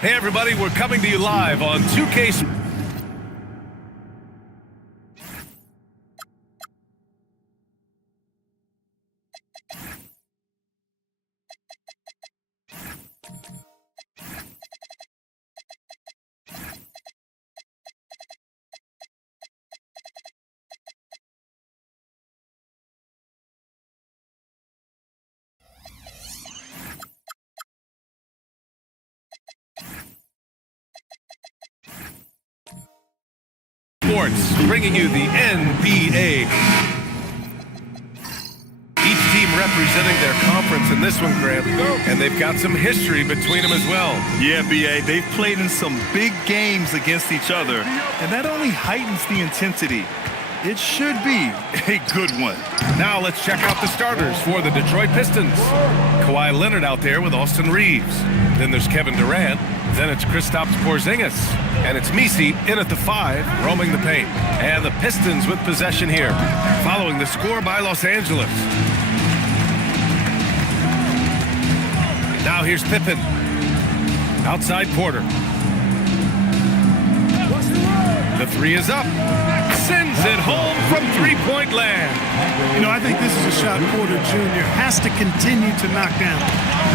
Hey everybody, we're coming to you live on 2K. Sports, bringing you the NBA. Each team representing their conference in this one, Graham, and they've got some history between them as well. Yeah, B.A., they've played in some big games against each other, and that only heightens the intensity. It should be a good one. Now let's check out the starters for the Detroit Pistons. Kawhi Leonard out there with Austin Reeves. Then there's Kevin Durant. Then it's Kristaps Porzingis. And it's Messi in at the 5, roaming the paint. And the Pistons with possession here, following the score by Los Angeles. Now here's Pippen. Outside Porter. The 3 is up. Sends it home from three-point land. You know, I think this is a shot Porter Jr. has to continue to knock down,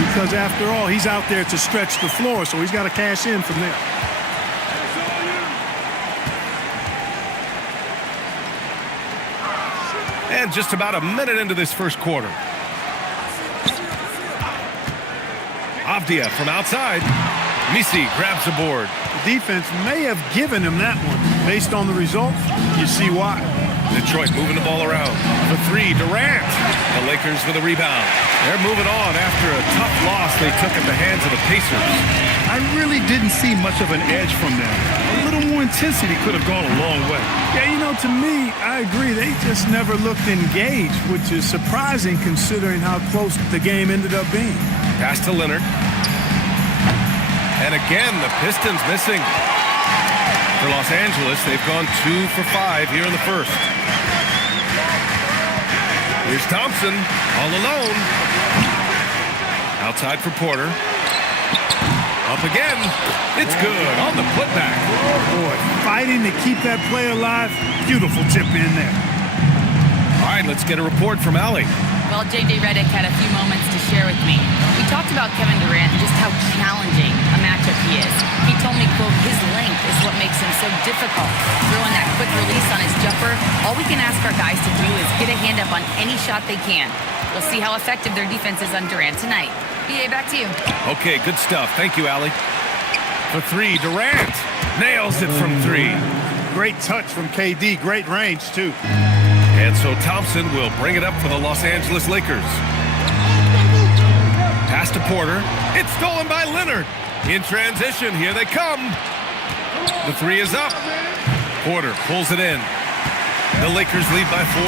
because after all, he's out there to stretch the floor, so he's got to cash in from there. And just about a minute into this first quarter. Avdia from outside. Messi grabs the board. The defense may have given him that one. Based on the result, you see why. Detroit moving the ball around. The 3, Durant. The Lakers with a rebound. They're moving on after a tough loss they took at the hands of the Pacers. I really didn't see much of an edge from them. A little more intensity could have gone a long way. Yeah, you know, to me, I agree. They just never looked engaged, which is surprising considering how close the game ended up being. Pass to Leonard. And again, the Pistons missing. For Los Angeles, they've gone 2 for 5 here in the first. Here's Thompson, all alone. Outside for Porter. Up again. It's good on the putback. Boy, fighting to keep that play alive. Beautiful tip in there. All right, let's get a report from Allie. Well, J.J. Redick had a few moments to share with me. We talked about Kevin Durant and just how challenging a matchup he is. He told me, quote, his length is what makes him so difficult. Throwing that quick release on his jumper, all we can ask our guys to do is get a hand up on any shot they can. We'll see how effective their defense is on Durant tonight. B.A., back to you. Okay, good stuff. Thank you, Allie. For 3, Durant nails it from 3. Great touch from KD. Great range, too. And so Thompson will bring it up for the Los Angeles Lakers. Pass to Porter. It's stolen by Leonard. In transition, here they come. The 3 is up. Porter pulls it in. The Lakers lead by 4.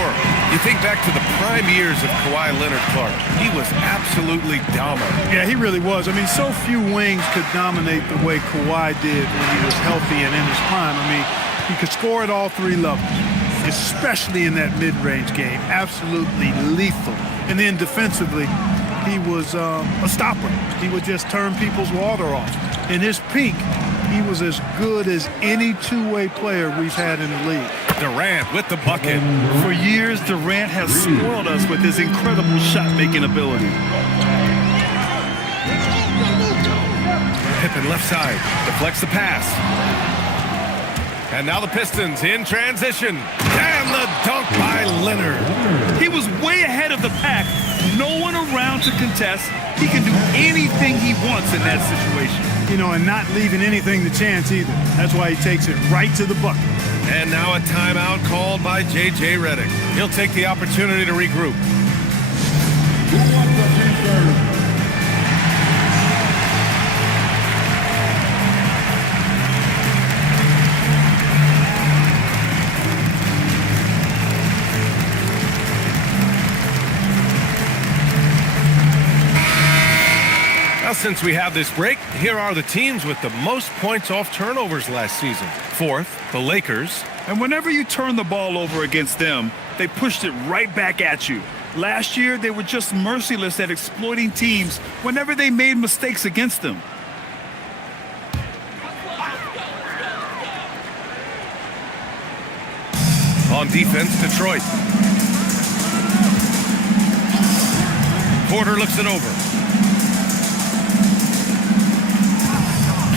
You think back to the prime years of Kawhi Leonard, Clark. He was absolutely dominant. Yeah, he really was. I mean, so few wings could dominate the way Kawhi did when he was healthy and in his prime. I mean, he could score at all 3 levels, especially in that mid-range game. Absolutely lethal. And then defensively, he was a stopper. He would just turn people's water off. In his peak, he was as good as any two-way player we've had in the league. Durant with the bucket. For years, Durant has spoiled us with his incredible shot-making ability. Pippen left side, deflects the pass. And now the Pistons in transition. And the dunk by Leonard. He was way ahead of the pack. No one around to contest. He can do anything he wants in that situation. You know, and not leaving anything to chance either. That's why he takes it right to the bucket. And now a timeout called by J.J. Redick. He'll take the opportunity to regroup. Since we have this break, here are the teams with the most points off turnovers last season. Fourth, the Lakers. And whenever you turn the ball over against them, they pushed it right back at you. Last year, they were just merciless at exploiting teams whenever they made mistakes against them. On defense, Detroit. Porter looks it over.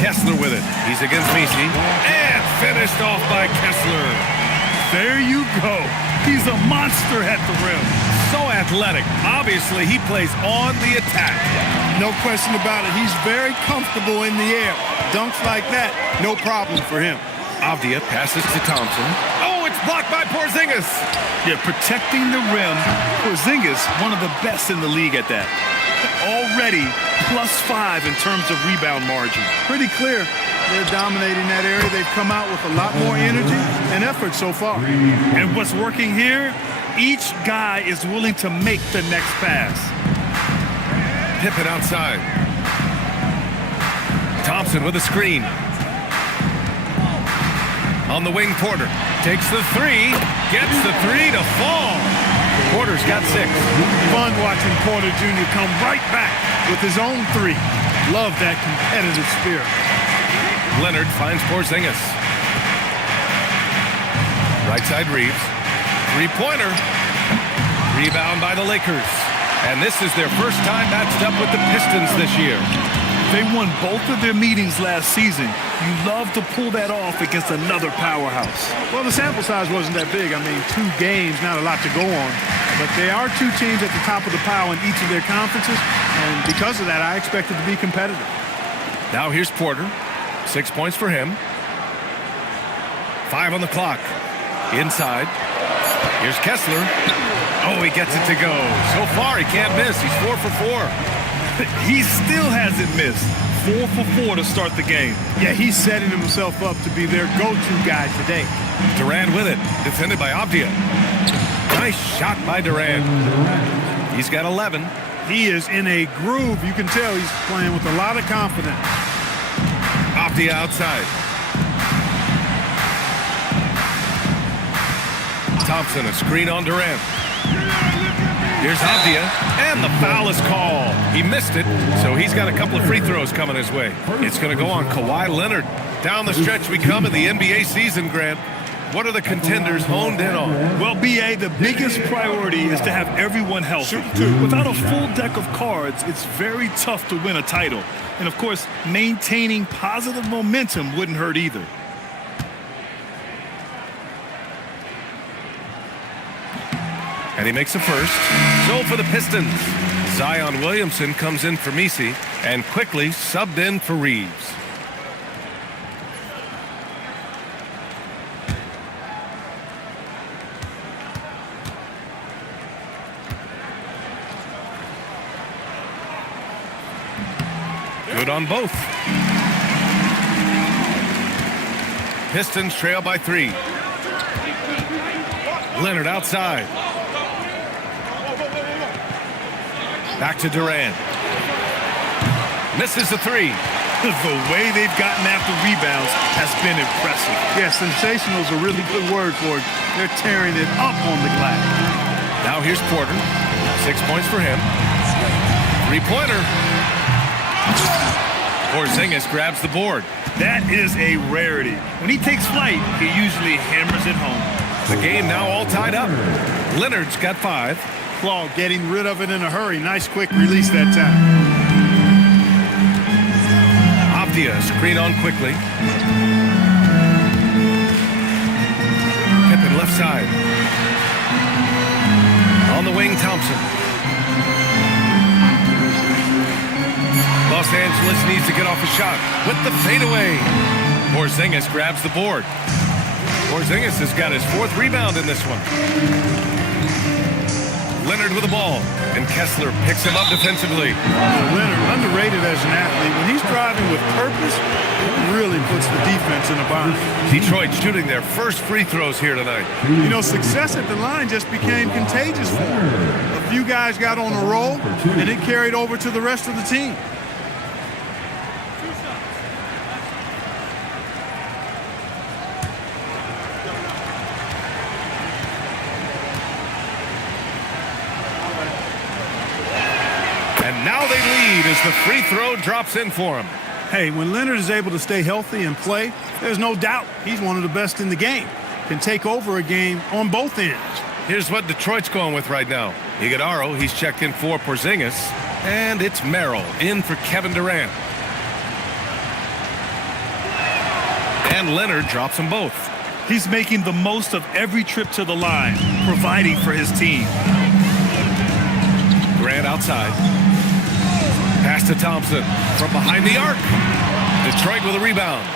Kessler with it. He's against Messi. And finished off by Kessler. There you go. He's a monster at the rim. So athletic. Obviously, he plays on the attack. No question about it. He's very comfortable in the air. Dunks like that, no problem for him. Avdia passes to Thompson. Oh, it's blocked by Porzingis. Yeah, protecting the rim. Porzingis, one of the best in the league at that. Already +5 in terms of rebound margin. Pretty clear. They're dominating that area. They've come out with a lot more energy and effort so far. And what's working here? Each guy is willing to make the next pass. Pippen outside. Thompson with a screen. On the wing, Porter takes the three, gets the three to fall. Porter's got 6. Fun watching Porter Jr. come right back with his own 3. Love that competitive spirit. Leonard finds Porzingis. Right side Reeves. Three-pointer. Rebound by the Lakers. And this is their first time matched up with the Pistons this year. They won both of their meetings last season. You love to pull that off against another powerhouse. Well, the sample size wasn't that big. I mean, 2 games, not a lot to go on. But they are 2 teams at the top of the pile in each of their conferences. And because of that, I expect it to be competitive. Now here's Porter. 6 points for him. 5 on the clock. Inside. Here's Kessler. Oh, he gets it to go. So far, he can't miss. He's 4 for 4. He still hasn't missed. 4 for 4 to start the game. Yeah, he's setting himself up to be their go-to guy today. Durant with it. Defended by Avdia. Nice shot by Durant. He's got 11. He is in a groove. You can tell he's playing with a lot of confidence. Avdia outside. Thompson, a screen on Durant. Here's Avdia, and the foul is called. He missed it, so he's got a couple of free throws coming his way. It's going to go on Kawhi Leonard. Down the stretch we come in the NBA season, Grant. What are the contenders honed in on? Well, B.A., the biggest priority is to have everyone healthy. Without a full deck of cards, it's very tough to win a title. And, of course, maintaining positive momentum wouldn't hurt either. And he makes a first. So for the Pistons, Zion Williamson comes in for Messi and quickly subbed in for Reeves. Good on both. Pistons trail by 3. Leonard outside. Back to Durant. Misses the 3. The way they've gotten after rebounds has been impressive. Yeah, sensational is a really good word for it. They're tearing it up on the glass. Now here's Porter. 6 points for him. 3-pointer. Porzingis grabs the board. That is a rarity. When he takes flight, he usually hammers it home. The game now all tied up. Leonard's got 5. Claw getting rid of it in a hurry. Nice quick release that time. Avdia screen on quickly. Pippen left side. On the wing, Thompson. Los Angeles needs to get off a shot with the fadeaway. Porzingis grabs the board. Porzingis has got his 4th rebound in this one. Leonard with the ball, and Kessler picks him up defensively. Leonard, underrated as an athlete. When he's driving with purpose, it really puts the defense in a bind. Detroit shooting their first free throws here tonight. You know, success at the line just became contagious for him. A few guys got on a roll, and it carried over to the rest of the team. now they lead as the free throw drops in for him. Hey, when Leonard is able to stay healthy and play, there's no doubt he's one of the best in the game. Can take over a game on both ends. Here's what Detroit's going with right now. Iguodaro, he's checked in for Porzingis. And it's Merrill in for Kevin Durant. And Leonard drops them both. He's making the most of every trip to the line, providing for his team. Durant outside. Pass to Thompson from behind the arc. Detroit with a rebound.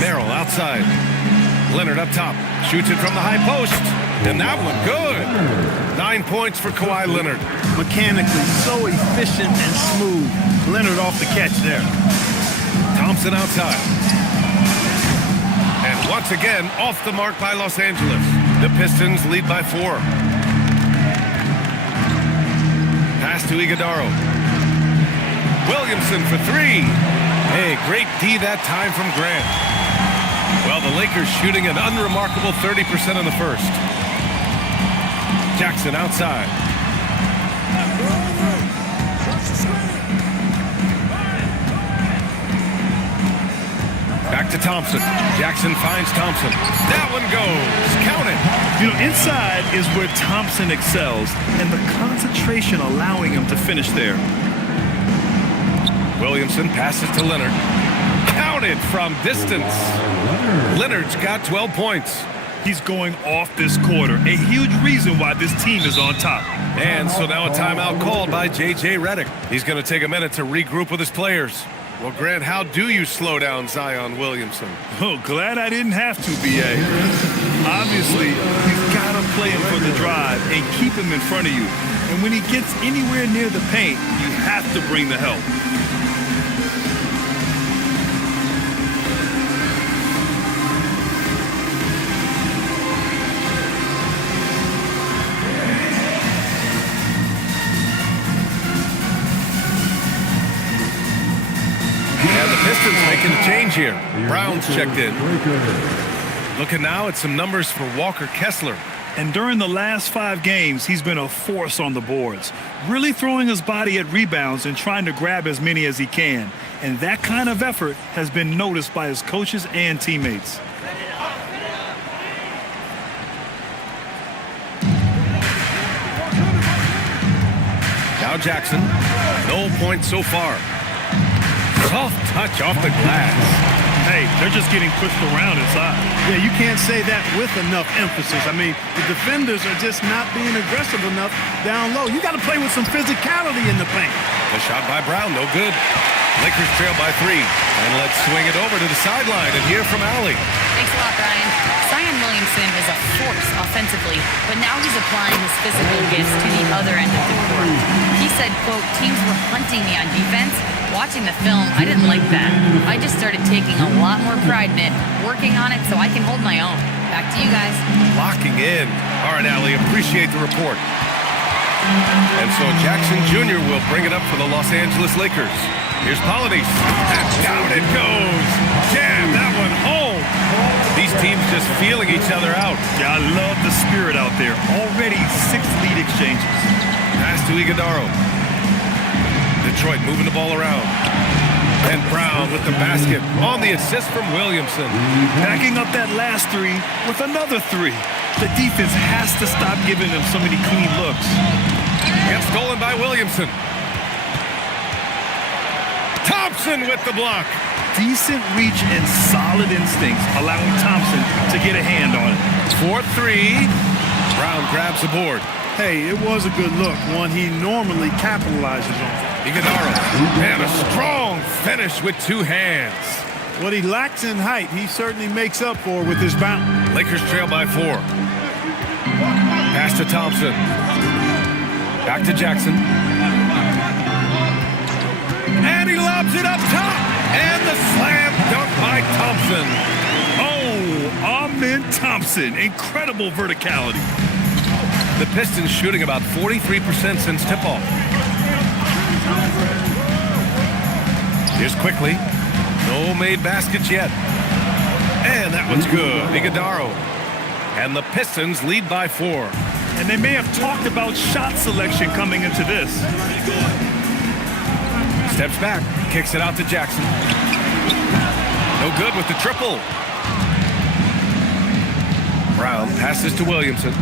Merrill outside. Leonard up top. Shoots it from the high post. And that one good. 9 points for Kawhi Leonard. Mechanically so efficient and smooth. Leonard off the catch there. Thompson outside. And once again, off the mark by Los Angeles. The Pistons lead by 4. Pass to Iguodaro. Williamson for 3. Hey, great D that time from Grant. Well, the Lakers shooting an unremarkable 30% in the first. Jackson outside. Back to Thompson. Jackson finds Thompson. That one goes. Count it. You know, inside is where Thompson excels, and the concentration allowing him to finish there. Williamson passes to Leonard. Counted from distance. Leonard's got 12 points. He's going off this quarter, a huge reason why this team is on top. And so now a timeout called by J.J. Redick. He's going to take a minute to regroup with his players. Well, Grant, how do you slow down Zion Williamson? Oh, glad I didn't have to, B.A. Obviously, you've got to play him for the drive and keep him in front of you. And when he gets anywhere near the paint, you have to bring the help. And the Pistons making a change here. Brown's checked in. Looking now at some numbers for Walker Kessler. And during the last 5 games, he's been a force on the boards, really throwing his body at rebounds and trying to grab as many as he can. And that kind of effort has been noticed by his coaches and teammates. Now Jackson. No points so far. Soft touch off the glass. Hey, they're just getting pushed around inside. Yeah, you can't say that with enough emphasis. I mean, the defenders are just not being aggressive enough down low. You got to play with some physicality in the paint. The shot by Brown, no good. Lakers trail by 3. And let's swing it over to the sideline and hear from Allie. Thanks a lot, Brian. Zion Williamson is a force offensively, but now he's applying his physical gifts to the other end of the court. He said, quote, teams were hunting me on defense. Watching the film, I didn't like that. I just started taking a lot more pride in it, working on it so I can hold my own. Back to you guys. Locking in. All right, Allie, appreciate the report. And so Jackson Jr. will bring it up for the Los Angeles Lakers. Here's Polynice. And down it goes. Jam that one home. These teams just feeling each other out. Yeah, I love the spirit out there. Already 6 lead exchanges. Pass to Iguodaro. Detroit moving the ball around. And Brown with the basket on the assist from Williamson. Backing up that last 3 with another 3. The defense has to stop giving them so many clean looks. And stolen by Williamson. Thompson with the block. Decent reach and solid instincts, allowing Thompson to get a hand on it. 4-3. Brown grabs the board. Hey, it was a good look, one he normally capitalizes on. Iguodaro. And a strong finish with 2 hands. What he lacks in height, he certainly makes up for with his bounce. Lakers trail by 4. Pass to Thompson. Back to Jackson. And he lobs it up top. And the slam dunk by Thompson. Oh, Amen Thompson. Incredible verticality. The Pistons shooting about 43% since tip-off. Here's quickly. No made baskets yet. And that one's good. Iguodaro. and the Pistons lead by 4. And they may have talked about shot selection coming into this. Steps back, kicks it out to Jackson. No good with the triple. Brown passes to Williamson.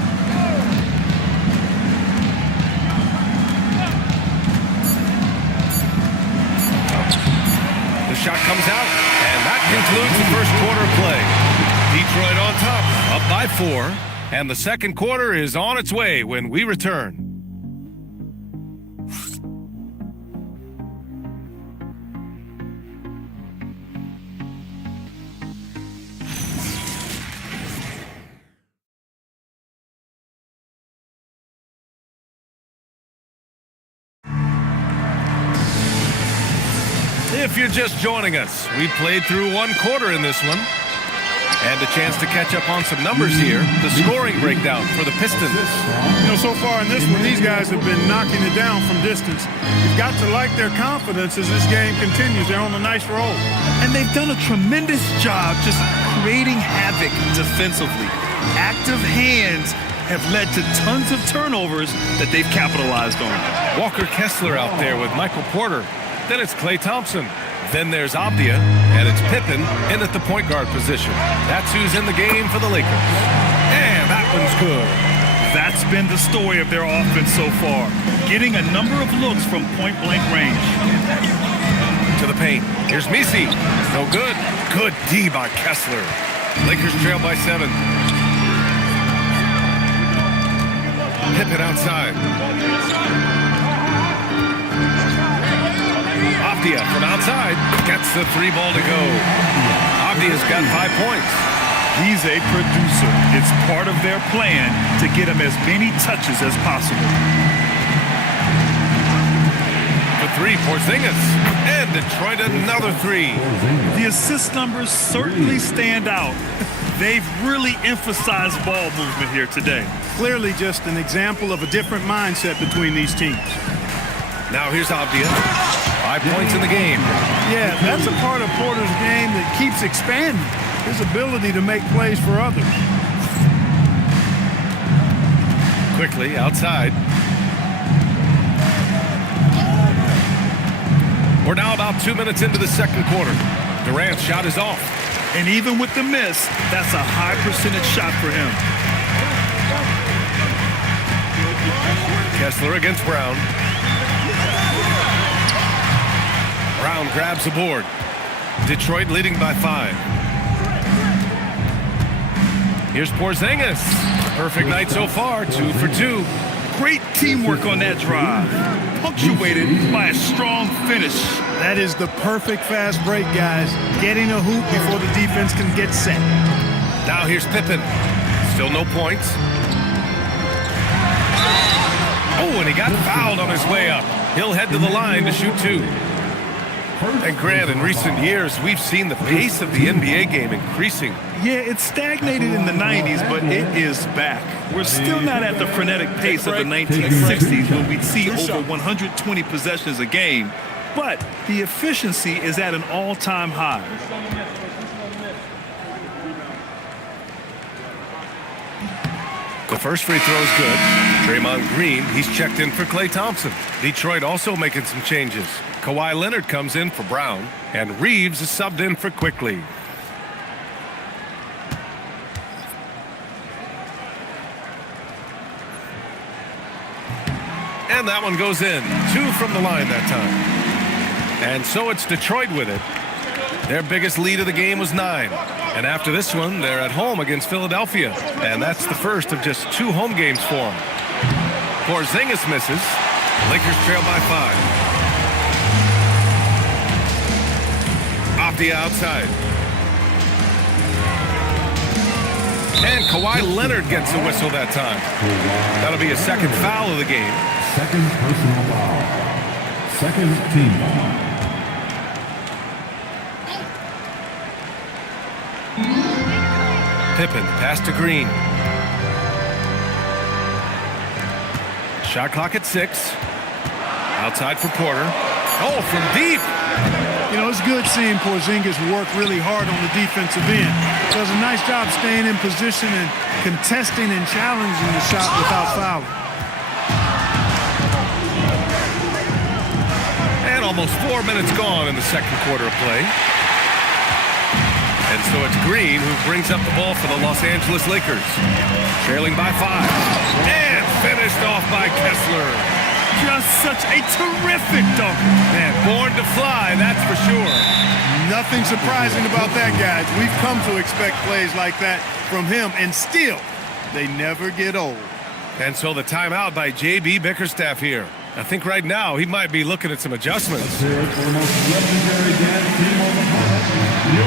The shot comes out, and that concludes the first quarter of play. Detroit on top, up by 4, and the second quarter is on its way when we return. If you're just joining us, we played through one quarter in this one. And a chance to catch up on some numbers here. The scoring breakdown for the Pistons. You know, so far in this one, these guys have been knocking it down from distance. You've got to like their confidence as this game continues. They're on a nice roll. And they've done a tremendous job just creating havoc defensively. Active hands have led to tons of turnovers that they've capitalized on. Walker Kessler out there with Michael Porter. Then it's Klay Thompson. Then there's Avdia, and it's Pippen in at the point guard position. That's who's in the game for the Lakers. And that one's good. That's been the story of their offense so far, getting a number of looks from point-blank range. To the paint. Here's Misi. No good. Good D by Kessler. Lakers trail by 7. Pippen outside. Avdia from outside gets the 3 ball to go. Avdia's got 5 points. He's a producer. It's part of their plan to get him as many touches as possible. For 3, Porzingis. And Detroit another 3. The assist numbers certainly stand out. They've really emphasized ball movement here today. Clearly just an example of a different mindset between these teams. Now here's Avdia. 5 points in the game. Yeah, that's a part of Porter's game that keeps expanding. His ability to make plays for others. Quickly outside. We're now about 2 minutes into the second quarter. Durant's shot is off. And even with the miss, that's a high percentage shot for him. Kessler against Brown. Brown grabs the board. Detroit leading by 5. Here's Porzingis. Perfect night so far, 2 for 2. Great teamwork on that drive, punctuated by a strong finish. That is the perfect fast break, guys. Getting a hoop before the defense can get set. Now here's Pippen. Still no points. Oh, and he got fouled on his way up. He'll head to the line to shoot 2. And Grant, in recent years, we've seen the pace of the NBA game increasing. Yeah, it stagnated in the 90s, but it is back. We're still not at the frenetic pace of the 1960s when we'd see over 120 possessions a game, but the efficiency is at an all-time high. The first free throw is good. Draymond Green, he's checked in for Klay Thompson. Detroit also making some changes. Kawhi Leonard comes in for Brown, and Reeves is subbed in for Quickly. And that one goes in. 2 from the line that time. And so it's Detroit with it. Their biggest lead of the game was 9. And after this one, they're at home against Philadelphia. And that's the first of just 2 home games for them. Porzingis misses. Lakers trail by 5. Avdia outside. And Kawhi Leonard gets the whistle that time. That'll be a second foul of the game. Second personal foul. Second team foul. Pippen, pass to Green. Shot clock at 6. Outside for Porter. Oh, from deep. You know, it's good seeing Porzingis work really hard on the defensive end. Does a nice job staying in position and contesting and challenging the shot without fouling. And almost 4 minutes gone in the second quarter of play. And so it's Green who brings up the ball for the Los Angeles Lakers. Trailing by 5. And finished off by Kessler. Just such a terrific dunk. Man, born to fly, that's for sure. Nothing surprising about that, guys. We've come to expect plays like that from him, and still, they never get old. And so the timeout by J.B. Bickerstaff here. I think right now he might be looking at some adjustments. Let's hear it for the most legendary dance team on the planet, your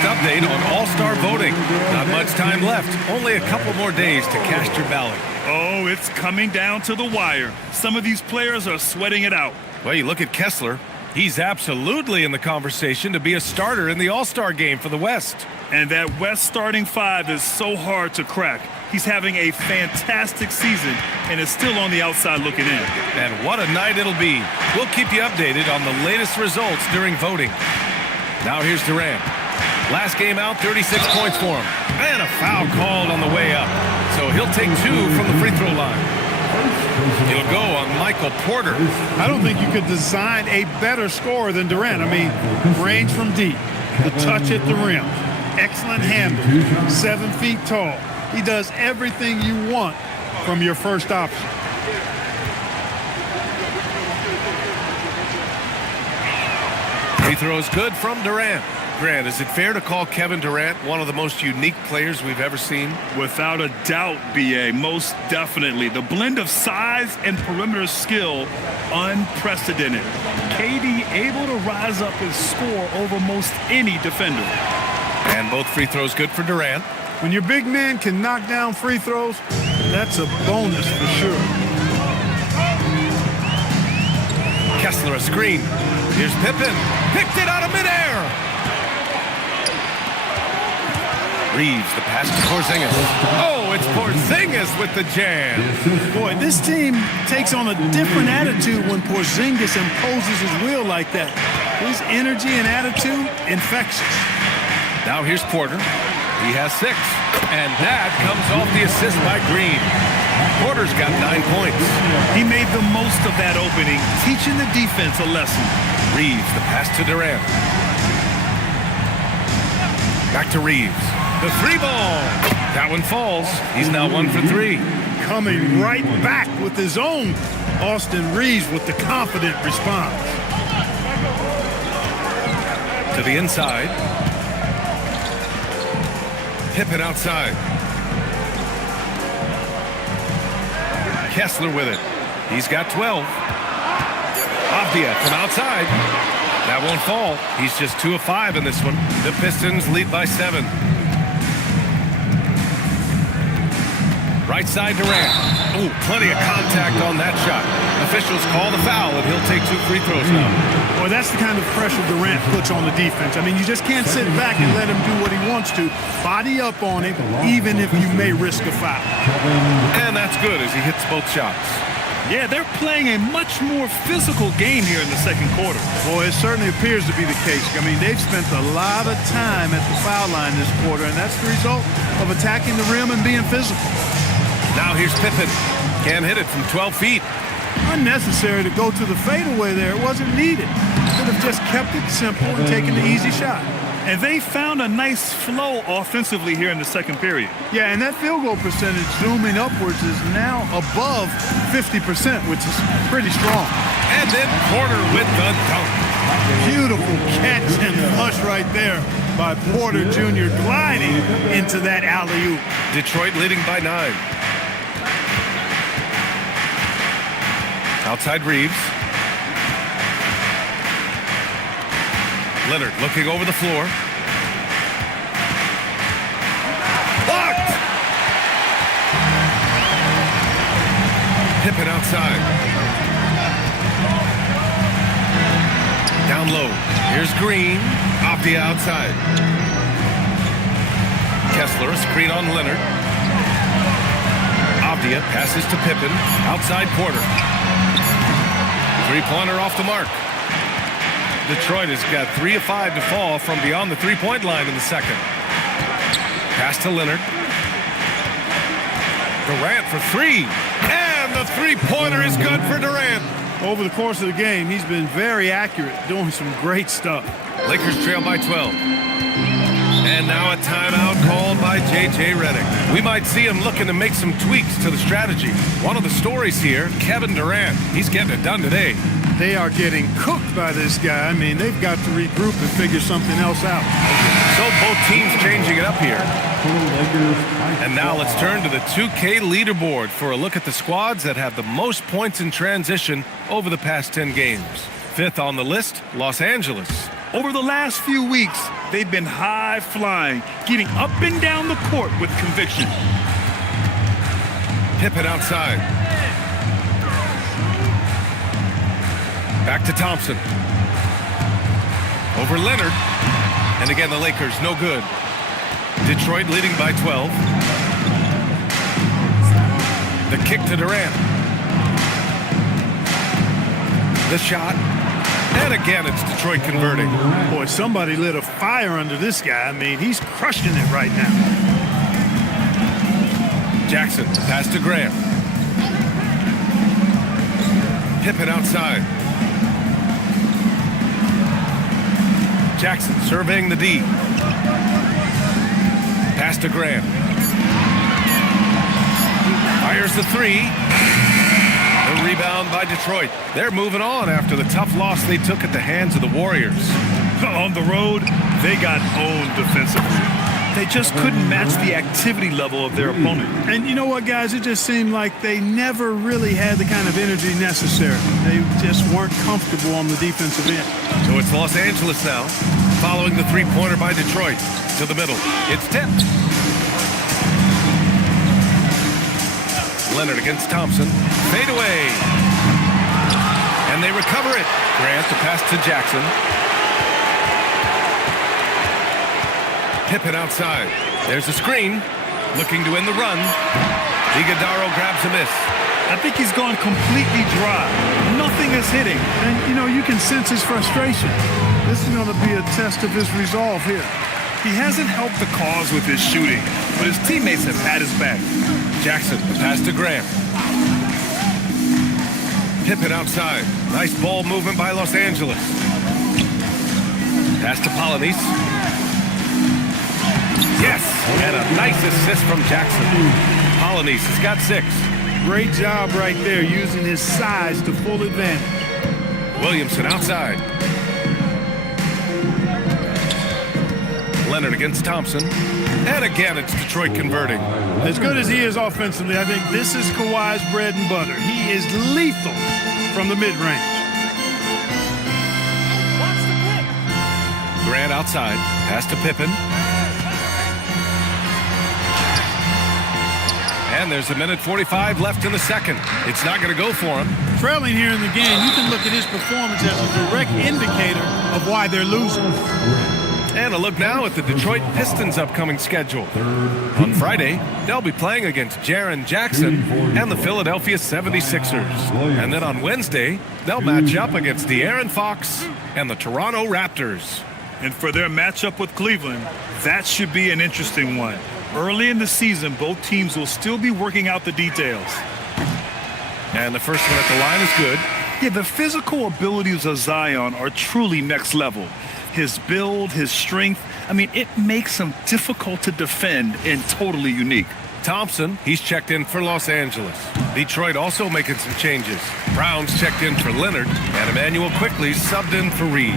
Update on All-Star voting. Not much time left. Only a couple more days to cast your ballot. Oh, it's coming down to the wire. Some of these players are sweating it out. Well, you look at Kessler. He's absolutely in the conversation to be a starter in the All-Star game for the West. And that West starting 5 is so hard to crack. He's having a fantastic season and is still on the outside looking in. And what a night it'll be. We'll keep you updated on the latest results during voting. Now here's Durant. Last game out, 36 points for him. And a foul called on the way up. So he'll take 2 from the free throw line. He'll go on Michael Porter. I don't think you could design a better scorer than Durant. I mean, range from deep, the touch at the rim, excellent handle, 7 feet tall. He does everything you want from your first option. Free throw is good from Durant. Grant, is it fair to call Kevin Durant one of the most unique players we've ever seen? Without a doubt, B.A., most definitely. The blend of size and perimeter skill, unprecedented. KD able to rise up and score over most any defender. And both free throws good for Durant. When your big man can knock down free throws, that's a bonus for sure. Kessler a screen. Here's Pippen. Picked it out of midair. Reeves, the pass to Porzingis. Oh, it's Porzingis with the jam. Boy, this team takes on a different attitude when Porzingis imposes his will like that. His energy and attitude, infectious. Now here's Porter. He has 6. And that comes off the assist by Green. Porter's got 9 points. He made the most of that opening, teaching the defense a lesson. Reeves, the pass to Durant. Back to Reeves. The 3-ball. That one falls. He's now 1 for 3. Coming right back with his own. Austin Reeves with the confident response. To the inside. Pippen outside. Kessler with it. He's got 12. Avdia from outside. That won't fall. He's just 2 of 5 in this one. The Pistons lead by 7. Right side Durant. Ooh, plenty of contact on that shot. Officials call the foul, and he'll take 2 free throws now. Boy, that's the kind of pressure Durant puts on the defense. I mean, you just can't sit back and let him do what he wants to. Body up on him, even if you may risk a foul. And that's good as he hits both shots. Yeah, they're playing a much more physical game here in the second quarter. Boy, it certainly appears to be the case. I mean, they've spent a lot of time at the foul line this quarter, and that's the result of attacking the rim and being physical. Now here's Pippen. Can't hit it from 12 feet. Unnecessary to go to the fadeaway there. It wasn't needed. Could have just kept it simple and taken the easy shot. And they found a nice flow offensively here in the second period. Yeah, and that field goal percentage zooming upwards is now above 50%, which is pretty strong. And then Porter with the dunk. Beautiful catch and flush right there by Porter Jr. gliding into that alley-oop. Detroit leading by 9. Outside Reeves. Leonard looking over the floor. Blocked! Pippen outside. Down low. Here's Green. Avdia outside. Kessler, a screen on Leonard. Avdia passes to Pippen. Outside Porter. Three-pointer off the mark. Detroit has got 3 of 5 to fall from beyond the three-point line in the second. Pass to Leonard. Durant for 3. And the three-pointer is good for Durant. Over the course of the game, he's been very accurate, doing some great stuff. Lakers trail by 12. And now a timeout called by J.J. Redick. We might see him looking to make some tweaks to the strategy. One of the stories here, Kevin Durant. He's getting it done today. They are getting cooked by this guy. I mean, they've got to regroup and figure something else out. So both teams changing it up here. And now let's turn to the 2K leaderboard for a look at the squads that have the most points in transition over the past 10 games. 5th on the list, Los Angeles. Over the last few weeks, they've been high-flying, getting up and down the court with conviction. Pippen outside. Back to Thompson. Over Leonard. And again, the Lakers, no good. Detroit leading by 12. The kick to Durant. The shot. And again, it's Detroit converting. Boy, somebody lit a fire under this guy. I mean, he's crushing it right now. Jackson, pass to Graham. Pippen outside. Jackson surveying the D. Pass to Graham. Fires the 3. The rebound by Detroit. They're moving on after the tough loss they took at the hands of the Warriors. On the road, they got owned defensively. They just couldn't match the activity level of their opponent. And you know what, guys? It just seemed like they never really had the kind of energy necessary. They just weren't comfortable on the defensive end. So it's Los Angeles now, following the three-pointer by Detroit. To the middle. It's tipped. Leonard against Thompson. Fade away. And they recover it. Grant to pass to Jackson. Pippen outside. There's a screen. Looking to win the run. Iguodala grabs a miss. I think he's gone completely dry. Nothing is hitting. And, you know, you can sense his frustration. This is going to be a test of his resolve here. He hasn't helped the cause with his shooting, but his teammates have had his back. Jackson, the pass to Graham. Pippen outside. Nice ball movement by Los Angeles. Pass to Polonese. Yes, and a nice assist from Jackson. Polonese has got 6. Great job right there, using his size to full advantage. Williamson outside. Leonard against Thompson. And again, it's Detroit converting. As good as he is offensively, I think this is Kawhi's bread and butter. He is lethal from the mid-range. Grant outside. Pass to Pippen. And there's 1:45 left in the second. It's not going to go for him. Trailing here in the game, you can look at his performance as a direct indicator of why they're losing. And a look now at the Detroit Pistons' upcoming schedule. On Friday, they'll be playing against Jaren Jackson and the Philadelphia 76ers. And then on Wednesday, they'll match up against De'Aaron Fox and the Toronto Raptors. And for their matchup with Cleveland, that should be an interesting one. Early in the season, both teams will still be working out the details. And the first one at the line is good. Yeah, the physical abilities of Zion are truly next level. His build, his strength, I mean, it makes him difficult to defend and totally unique. Thompson, he's checked in for Los Angeles. Detroit also making some changes. Brown's checked in for Leonard, and Emmanuel quickly subbed in for Reeves.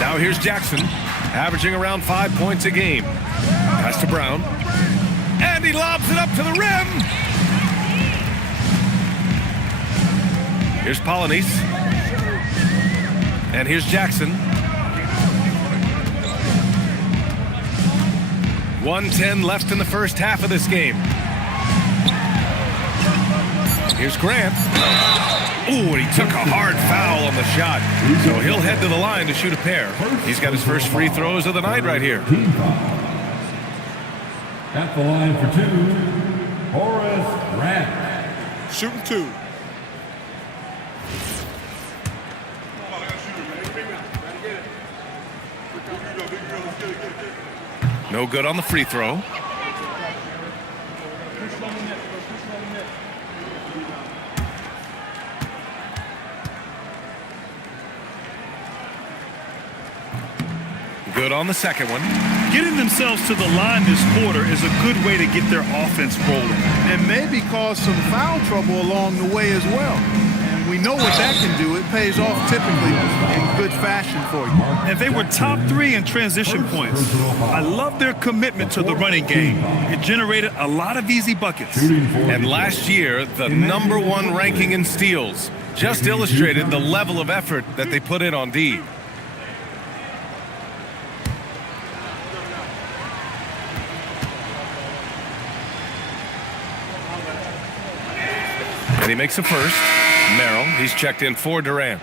Now here's Jackson, averaging around 5 points a game. Pass to Brown, and he lobs it up to the rim. Here's Polynice, and here's Jackson. 1:10 left in the first half of this game. Here's Grant. Ooh, and he took a hard foul on the shot. So he'll head to the line to shoot a pair. He's got his first free throws of the night right here. At the line for two, Horace Grant. Shooting two. No good on the free throw. Good on the second one. Getting themselves to the line this quarter is a good way to get their offense rolling. And maybe cause some foul trouble along the way as well. And we know what that can do. It pays off typically in good fashion for you. And they were top 3 in transition points. I love their commitment to the running game. It generated a lot of easy buckets. And last year, the #1 ranking in steals just illustrated the level of effort that they put in on D. And he makes a first. Merrill, he's checked in for Durant.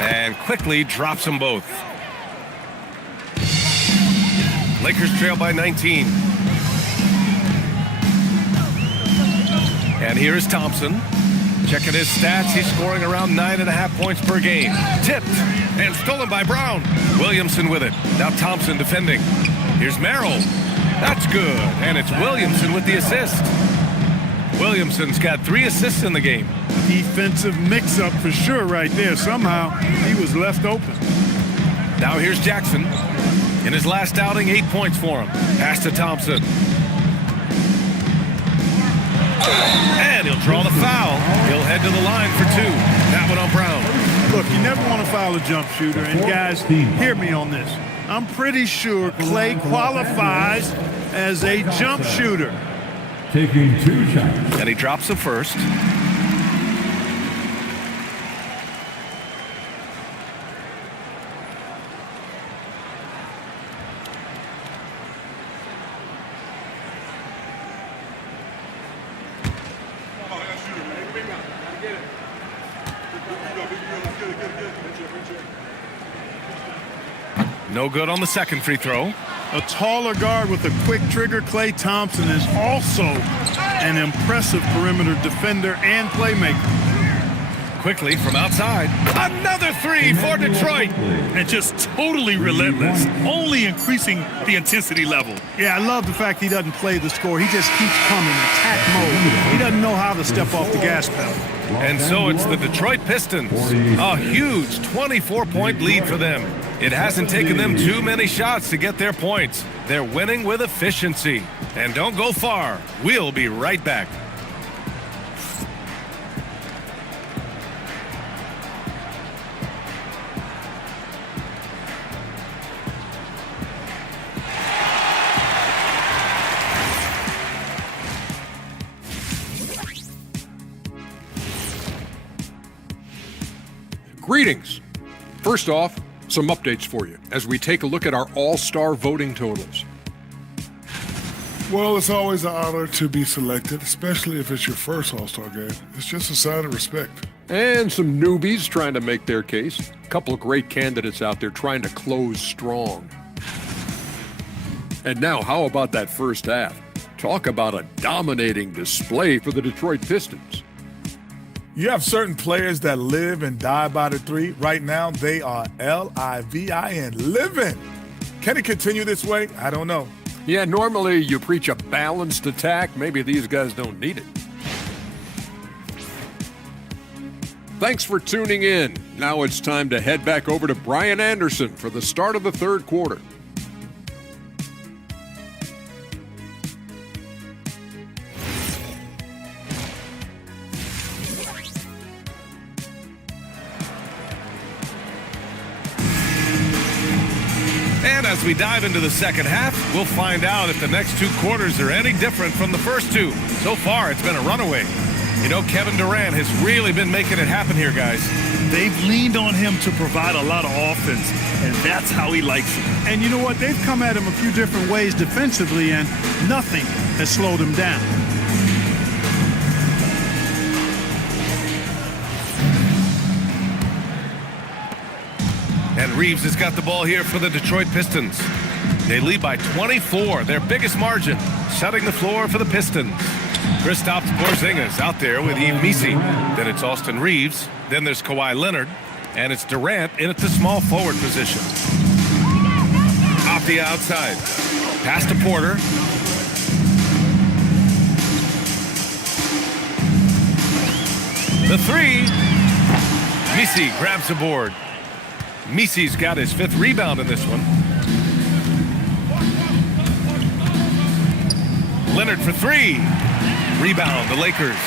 And quickly drops them both. Lakers trail by 19. And here is Thompson. Checking his stats, he's scoring around 9.5 points per game. Tipped and stolen by Brown. Williamson with it. Now Thompson defending. Here's Merrill. That's good. And it's Williamson with the assist. Williamson's got 3 assists in the game. Defensive mix-up for sure right there. Somehow he was left open. Now here's Jackson. In his last outing, 8 points for him. Pass to Thompson. And he'll draw the foul. He'll head to the line for 2. That one on Brown. Look, you never want to foul a jump shooter. And guys, hear me on this. I'm pretty sure Clay qualifies as a jump shooter. Taking 2 shots. And he drops the first. No good on the second free throw. A taller guard with a quick trigger, Klay Thompson, is also an impressive perimeter defender and playmaker. Quickly from outside. Another 3 for Detroit. And just totally relentless, only increasing the intensity level. Yeah, I love the fact he doesn't play the score. He just keeps coming, attack mode. He doesn't know how to step off the gas pedal. And so it's the Detroit Pistons. A huge 24-point lead for them. It hasn't taken them too many shots to get their points. They're winning with efficiency. And don't go far. We'll be right back. Greetings. First off, some updates for you as we take a look at our all-star voting totals. Well, it's always an honor to be selected, especially if it's your first All-Star game. It's just a sign of respect. And some newbies trying to make their case. A couple of great candidates out there trying to close strong. And now, how about that first half? Talk about a dominating display for the Detroit Pistons. You have certain players that live and die by the three. Right now, they are L-I-V-I-N, living. Can it continue this way? I don't know. Yeah, normally you preach a balanced attack. Maybe these guys don't need it. Thanks for tuning in. Now it's time to head back over to Brian Anderson for the start of the third quarter. And as we dive into the second half, we'll find out if the next two quarters are any different from the first two. So far, it's been a runaway. You know, Kevin Durant has really been making it happen here, guys. They've leaned on him to provide a lot of offense, and that's how he likes it. And you know what? They've come at him a few different ways defensively, and nothing has slowed him down. And Reeves has got the ball here for the Detroit Pistons. They lead by 24, their biggest margin, setting the floor for the Pistons. Kristaps Porzingis out there with Yves Missi. Then it's Austin Reeves. Then there's Kawhi Leonard. And it's Durant in at the small forward position. Off the outside. Pass to Porter. The three. Missi grabs the board. Missi's got his 5th rebound in this one. Leonard for 3. Rebound, the Lakers.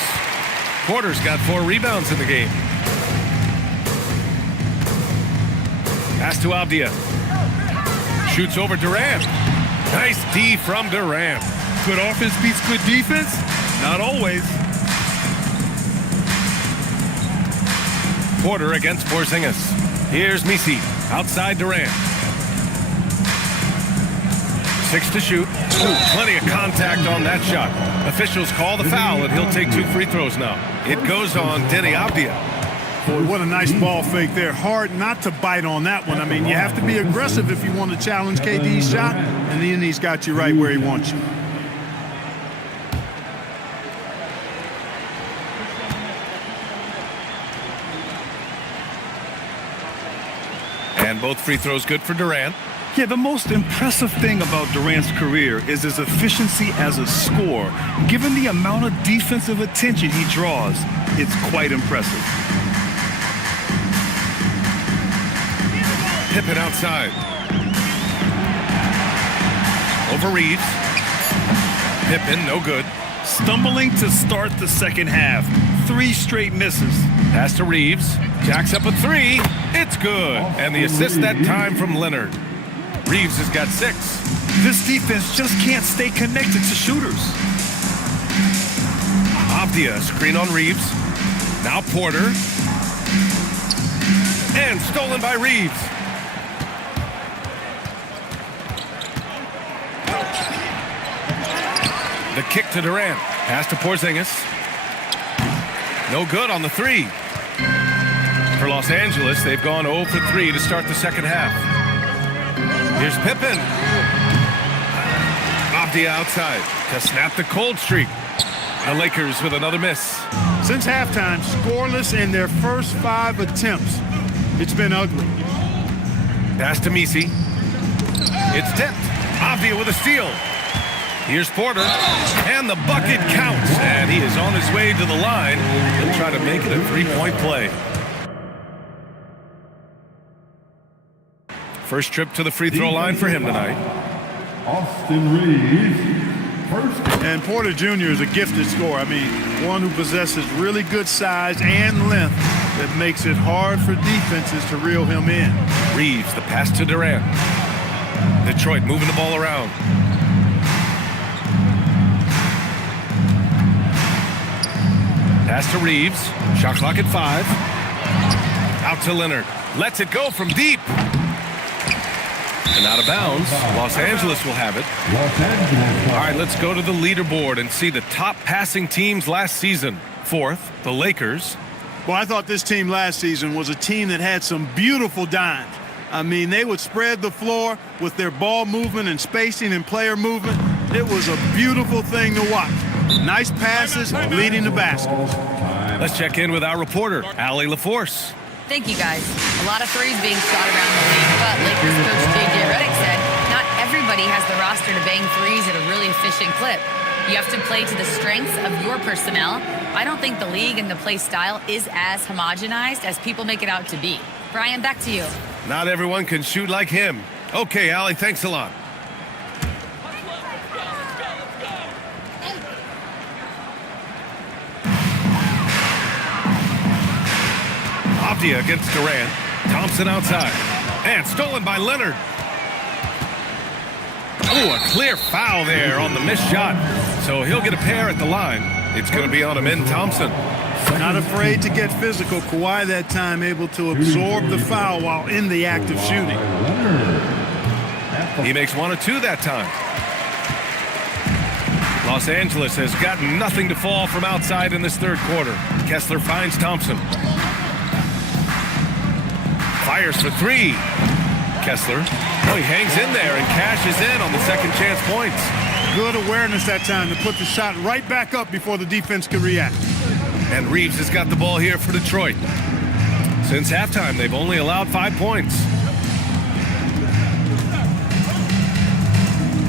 Porter's got 4 rebounds in the game. Pass to Avdia. Shoots over Durant. Nice D from Durant. Good offense beats good defense? Not always. Porter against Porzingis. Here's Missi. Outside Durant. 6 to shoot. Ooh, plenty of contact on that shot. Officials call the foul, and he'll take 2 free throws now. It goes on Denny Avdia. Boy, what a nice ball fake there. Hard not to bite on that one. I mean, you have to be aggressive if you want to challenge KD's shot, and then he's got you right where he wants you. And both free throws good for Durant. Yeah, the most impressive thing about Durant's career is his efficiency as a scorer. Given the amount of defensive attention he draws, it's quite impressive. Pippen outside. Over Reeves. Pippen, no good. Stumbling to start the second half. 3 straight misses. Pass to Reeves. Jacks up a 3. It's good. And the assist that time from Leonard. Reeves has got 6. This defense just can't stay connected to shooters. Avdia, screen on Reeves. Now Porter. And stolen by Reeves. The kick to Durant. Pass to Porzingis. No good on the 3. For Los Angeles, they've gone 0 for 3 to start the second half. Here's Pippen. Avdia outside to snap the cold streak. The Lakers with another miss. Since halftime, scoreless in their first 5 attempts. It's been ugly. Pass to Missi. It's tipped. Avdia with a steal. Here's Porter. And the bucket counts. And he is on his way to the line. He'll try to make it a 3-point play. First trip to the free throw line for him tonight. Austin Reeves, first. And Porter Jr. is a gifted scorer. I mean, one who possesses really good size and length that makes it hard for defenses to reel him in. Reeves, the pass to Durant. Detroit moving the ball around. Pass to Reeves. Shot clock at 5. Out to Leonard. Lets it go from deep. And out of bounds. Los Angeles will have it. Los Angeles. All right, let's go to the leaderboard and see the top passing teams last season. 4th, the Lakers. Well, I thought this team last season was a team that had some beautiful dimes. I mean, they would spread the floor with their ball movement and spacing and player movement. It was a beautiful thing to watch. Nice passes leading the basket. Let's check in with our reporter, Allie LaForce. Thank you, guys. A lot of threes being shot around the league, but Lakers coach J.J. Redick said not everybody has the roster to bang threes at a really efficient clip. You have to play to the strengths of your personnel. I don't think the league and the play style is as homogenized as people make it out to be. Brian, back to you. Not everyone can shoot like him. Okay, Allie, thanks a lot. Abdia against Durant. Thompson outside. And stolen by Leonard. Oh, a clear foul there on the missed shot. So he'll get a pair at the line. It's going to be on Amin Thompson. Not afraid to get physical. Kawhi that time able to absorb the foul while in the act of shooting. He makes 1 of 2 that time. Los Angeles has got nothing to fall from outside in this third quarter. Kessler finds Thompson. Fires for 3. Kessler. Oh, he hangs in there and cashes in on the second chance points. Good awareness that time to put the shot right back up before the defense could react. And Reeves has got the ball here for Detroit. Since halftime, they've only allowed 5 points.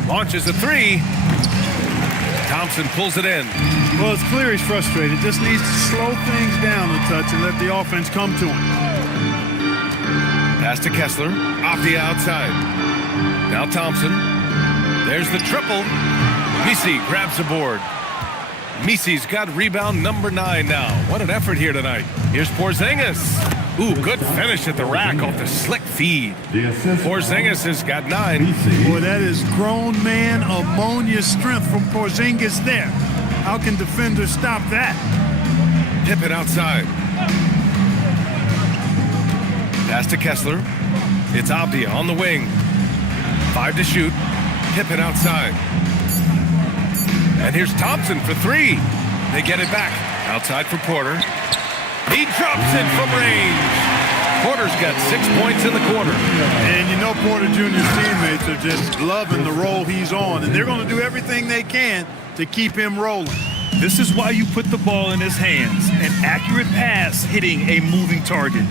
Launches a 3. Thompson pulls it in. Well, it's clear he's frustrated. Just needs to slow things down a touch and let the offense come to him. Pass to Kessler. Abdia outside. Now Thompson. There's the triple. Misi grabs the board. Misi's got rebound number 9 now. What an effort here tonight. Here's Porzingis. Ooh, good finish at the rack off the slick feed. Porzingis has got 9. Boy, that is grown man ammonia strength from Porzingis there. How can defenders stop that? Pippen outside. Pass to Kessler. It's Abdia on the wing. 5 to shoot. Pippen outside. And here's Thompson for 3. They get it back. Outside for Porter. He drops it from range. Porter's got 6 points in the quarter. And you know Porter Jr.'s teammates are just loving the role he's on, and they're going to do everything they can to keep him rolling. This is why you put the ball in his hands. An accurate pass hitting a moving target.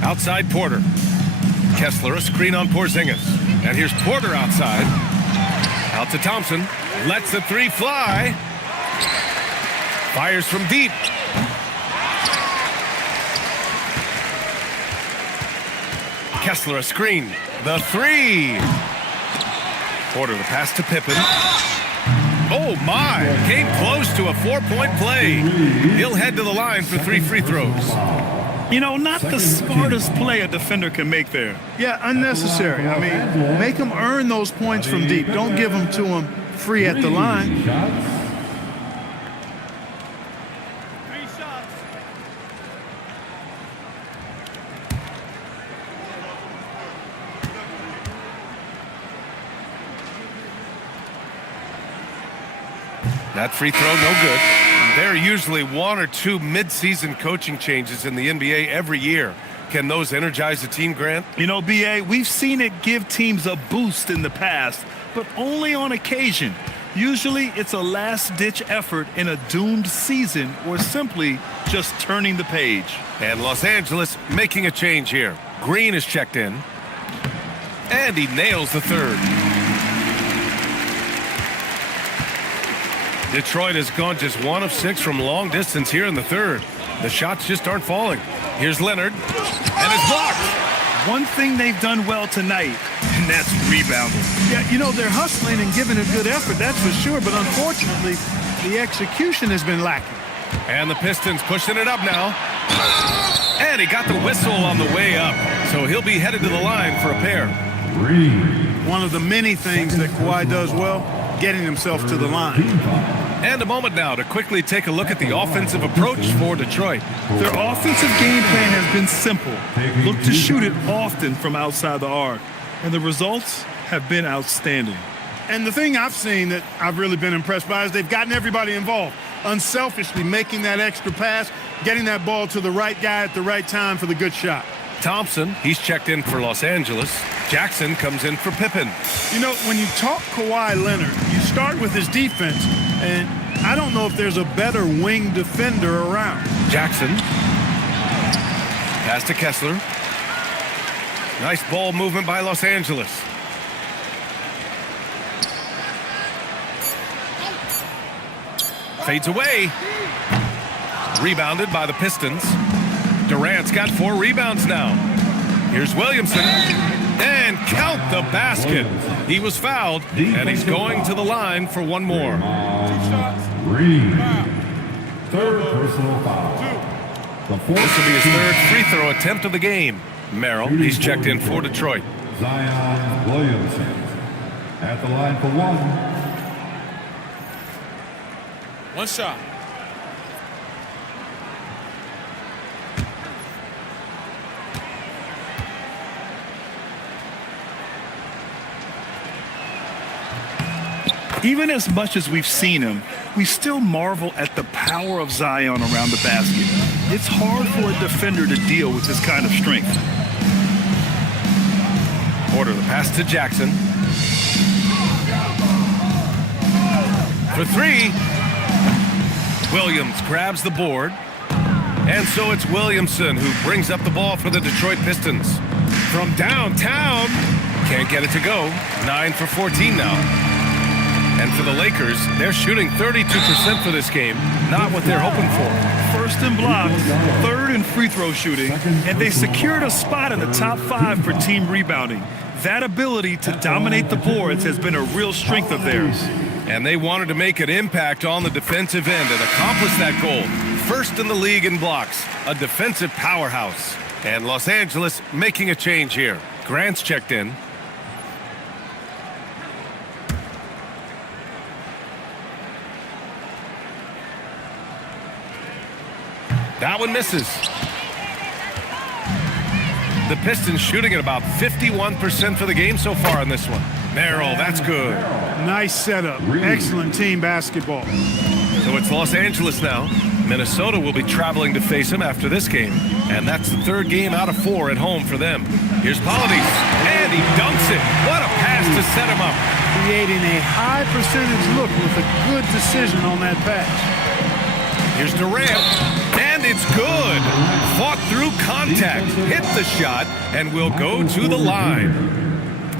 Outside Porter. Kessler, a screen on Porzingis. And here's Porter outside. Out to Thompson. Lets the 3 fly. Fires from deep. Kessler, a screen. The 3. Porter, the pass to Pippen. Oh, my. Came close to a 4-point play. He'll head to the line for 3 free throws. You know, not the smartest play a defender can make there. Yeah, unnecessary. I mean, make him earn those points from deep. Don't give them to him free at the line. That free throw, no good. There are usually 1 or 2 mid-season coaching changes in the NBA every year. Can those energize the team, Grant? You know, B.A., we've seen it give teams a boost in the past, but only on occasion. Usually it's a last-ditch effort in a doomed season or simply just turning the page. And Los Angeles making a change here. Green is checked in. And he nails the 3rd. Detroit has gone just 1 of 6 from long distance here in the 3rd. The shots just aren't falling. Here's Leonard. And it's blocked. One thing they've done well tonight, and that's rebounding. Yeah, you know, they're hustling and giving a good effort, that's for sure. But unfortunately, the execution has been lacking. And the Pistons pushing it up now. And he got the whistle on the way up. So he'll be headed to the line for a pair. One of the many things that Kawhi does well, getting himself to the line. And a moment now to quickly take a look at the offensive approach for Detroit. Their offensive game plan has been simple. Look to shoot it often from outside the arc. And the results have been outstanding. And the thing I've seen that I've really been impressed by is they've gotten everybody involved. Unselfishly making that extra pass, getting that ball to the right guy at the right time for the good shot. Thompson, he's checked in for Los Angeles. Jackson comes in for Pippen. You know, when you talk Kawhi Leonard, you start with his defense, and I don't know if there's a better wing defender around. Jackson. Pass to Kessler. Nice ball movement by Los Angeles. Fades away. Rebounded by the Pistons. Durant's got 4 rebounds now. Here's Williamson. And count the basket. He was fouled, and he's going to the line for one more. Reed. Third personal foul. This will be his 3rd free throw attempt of the game. Merrill, he's checked in for Detroit. Zion Williamson at the line for 1. One shot. Even as much as we've seen him, we still marvel at the power of Zion around the basket. It's hard for a defender to deal with this kind of strength. Porter, the pass to Jackson. For 3. Williams grabs the board. And so it's Williamson who brings up the ball for the Detroit Pistons. From downtown, can't get it to go. 9 for 14 now. And for the Lakers, they're shooting 32% for this game. Not what they're hoping for. 1st in blocks, 3rd in free throw shooting, and they secured a spot in the top 5 for team rebounding. That ability to dominate the boards has been a real strength of theirs. And they wanted to make an impact on the defensive end and accomplish that goal. 1st in the league in blocks, a defensive powerhouse. And Los Angeles making a change here. Grant's checked in. That one misses. The Pistons shooting at about 51% for the game so far in this one. Merrill, that's good. Nice setup. Excellent team basketball. So it's Los Angeles now. Minnesota will be traveling to face him after this game. And that's the 3rd game out of 4 at home for them. Here's Polinese. And he dunks it. What a pass to set him up. Creating a high percentage look with a good decision on that pass. Here's Durant. And it's good. Fought through contact. Hit the shot. And will go to the line.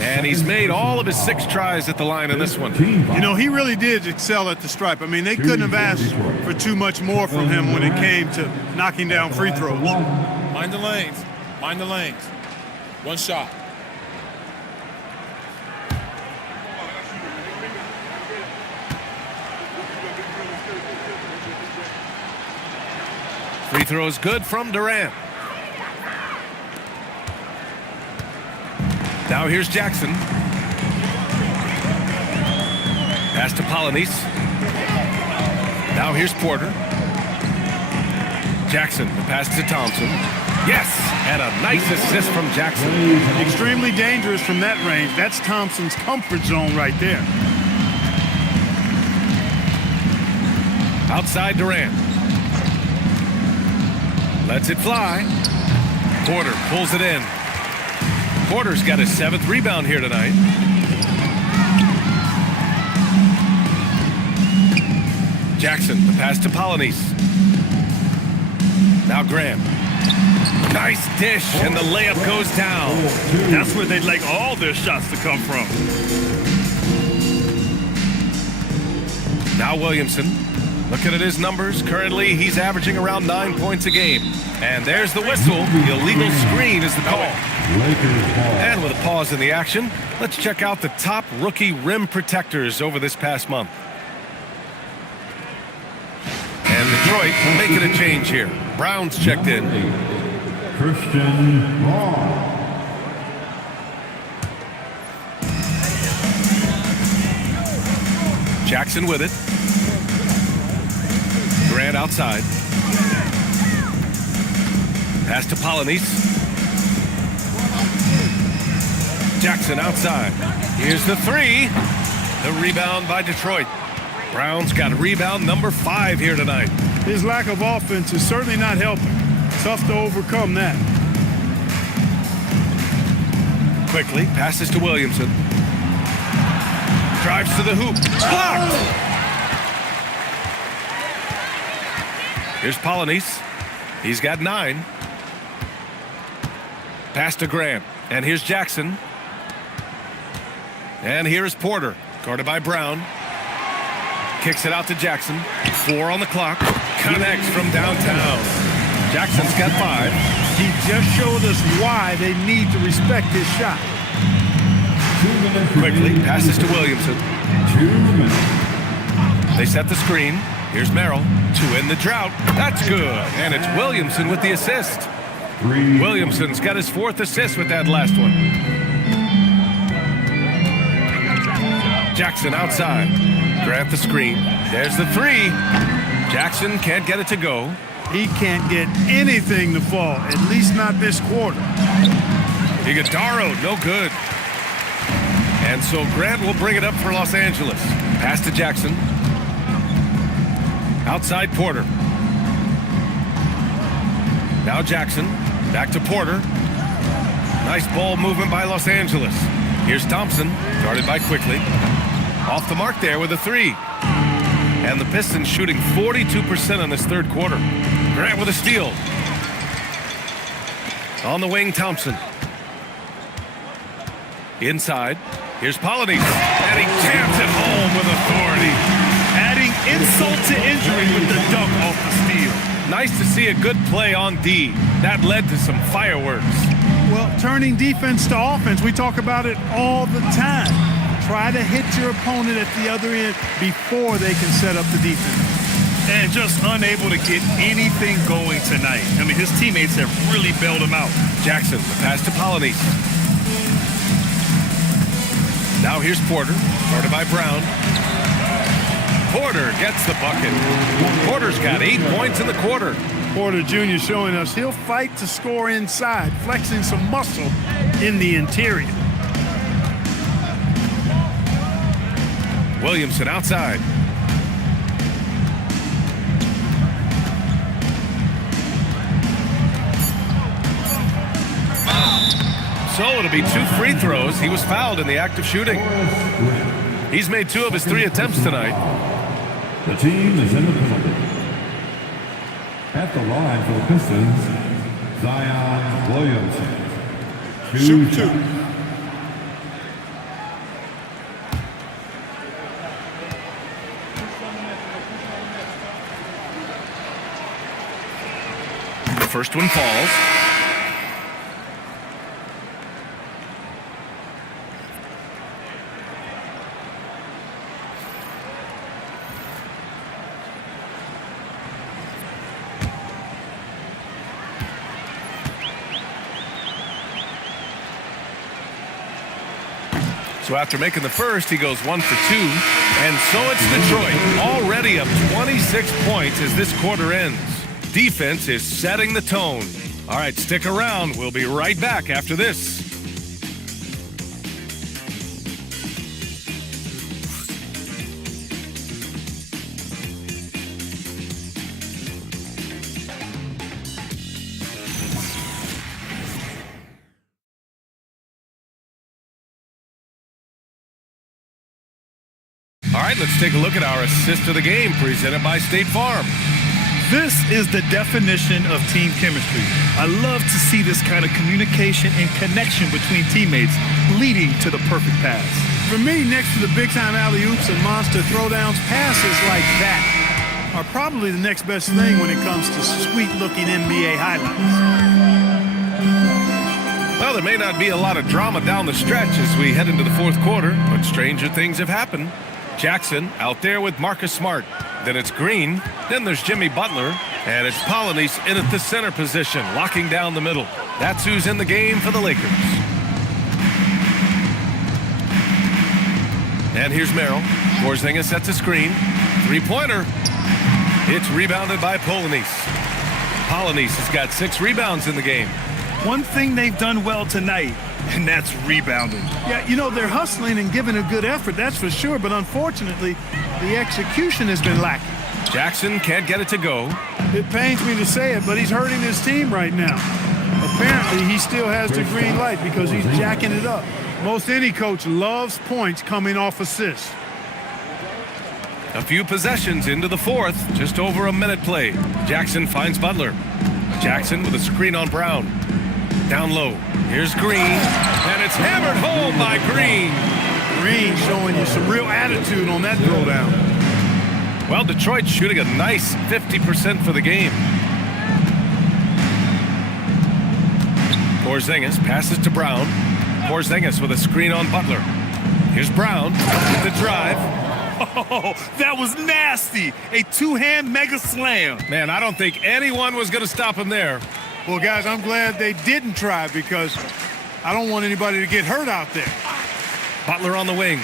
And he's made all of his 6 tries at the line in this one. You know, he really did excel at the stripe. I mean, they couldn't have asked for too much more from him when it came to knocking down free throws. Mind the lanes. Mind the lanes. One shot. Free throw is good from Durant. Now here's Jackson. Pass to Polinese. Now here's Porter. Jackson, the pass to Thompson. Yes, and a nice assist from Jackson. Extremely dangerous from that range. That's Thompson's comfort zone right there. Outside Durant. Lets it fly. Porter pulls it in. Porter's got his 7th rebound here tonight. Jackson, the pass to Polinese. Now Graham. Nice dish, and the layup goes down. That's where they'd like all their shots to come from. Now Williamson. Looking at his numbers, currently he's averaging around 9 points a game. And there's the whistle. The illegal screen is the call. And with a pause in the action, let's check out the top rookie rim protectors over this past month. And Detroit making a change here. Brown's checked in. Christian Braun. Jackson with it. Durant outside. Pass to Polinese. Jackson outside. Here's the 3. The rebound by Detroit. Brown's got rebound number 5 here tonight. His lack of offense is certainly not helping. Tough to overcome that. Quickly passes to Williamson. Drives to the hoop. Blocked! Here's Polynice. He's got 9. Pass to Grant. And here's Jackson. And here is Porter. Guarded by Brown. Kicks it out to Jackson. 4 on the clock. Connects from downtown. Jackson's got 5. He just showed us why they need to respect his shot. Quickly passes to Williamson. 2 minutes. They set the screen. Here's Merrill to end the drought. That's good. And it's Williamson with the assist. 3. Williamson's got his 4th assist with that last one. Jackson outside. Grant the screen. There's the 3. Jackson can't get it to go. He can't get anything to fall, at least not this quarter. Iguodaro, no good. And so Grant will bring it up for Los Angeles. Pass to Jackson. Outside Porter. Now Jackson. Back to Porter. Nice ball movement by Los Angeles. Here's Thompson. Guarded by Quickly. Off the mark there with a 3. And the Pistons shooting 42% on this third quarter. Grant with a steal. On the wing, Thompson. Inside. Here's Polynice. And he jams it home with authority. Adding insult to injury with the dunk off the steal. Nice to see a good play on D. That led to some fireworks. Well, turning defense to offense, we talk about it all the time. Try to hit your opponent at the other end before they can set up the defense. And just unable to get anything going tonight. I mean, his teammates have really bailed him out. Jackson, the pass to Polynice. Now here's Porter, guarded by Brown. Porter gets the bucket. Porter's got 8 points in the quarter. Porter Jr. showing us he'll fight to score inside, flexing some muscle in the interior. Williamson outside. So it'll be 2 free throws. He was fouled in the act of shooting. He's made 2 of his 3 attempts tonight. The team is in the penalty. At the line for the Pistons, Zion Williamson. Shoot 2. The first one falls. So after making the first, he goes 1 for 2. And so it's Detroit, already up 26 points as this quarter ends. Defense is setting the tone. All right, stick around. We'll be right back after this. All right, let's take a look at our assist of the game presented by State Farm. This is the definition of team chemistry. I love to see this kind of communication and connection between teammates leading to the perfect pass. For me, next to the big-time alley-oops and monster throwdowns, passes like that are probably the next best thing when it comes to sweet-looking NBA highlights. Well, there may not be a lot of drama down the stretch as we head into the fourth quarter, but stranger things have happened. Jackson out there with Marcus Smart. Then it's Green. Then there's Jimmy Butler. And it's Polynice in at the center position, locking down the middle. That's who's in the game for the Lakers. And here's Merrill. Porzingis sets a screen. Three-pointer. It's rebounded by Polynice. Polynice has got 6 rebounds in the game. One thing they've done well tonight, and that's rebounding. Yeah, you know, they're hustling and giving a good effort, that's for sure, but unfortunately, the execution has been lacking. Jackson can't get it to go. It pains me to say it, but he's hurting his team right now. A apparently he still has the green light because he's jacking it up. Most any coach loves points coming off assists. A few possessions into the fourth, just over a minute played. Jackson finds Butler. Jackson with a screen on Brown. Down low. Here's Green, and it's hammered home by Green. Green showing you some real attitude on that throwdown. Well, Detroit's shooting a nice 50% for the game. Porzingis passes to Brown. Porzingis with a screen on Butler. Here's Brown with the drive. Oh, that was nasty. A two-hand mega slam. Man, I don't think anyone was going to stop him there. Well, guys, I'm glad they didn't try because I don't want anybody to get hurt out there. Butler on the wing.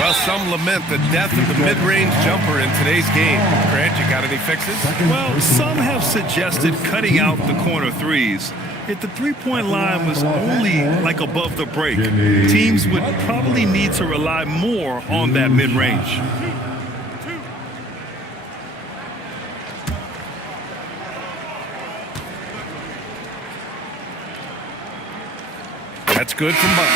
Well, some lament the death of the mid-range jumper in today's game. Grant, you got any fixes? Well, some have suggested cutting out the corner threes. If the three-point line was only like above the break, teams would probably need to rely more on that mid-range. That's good from Butler.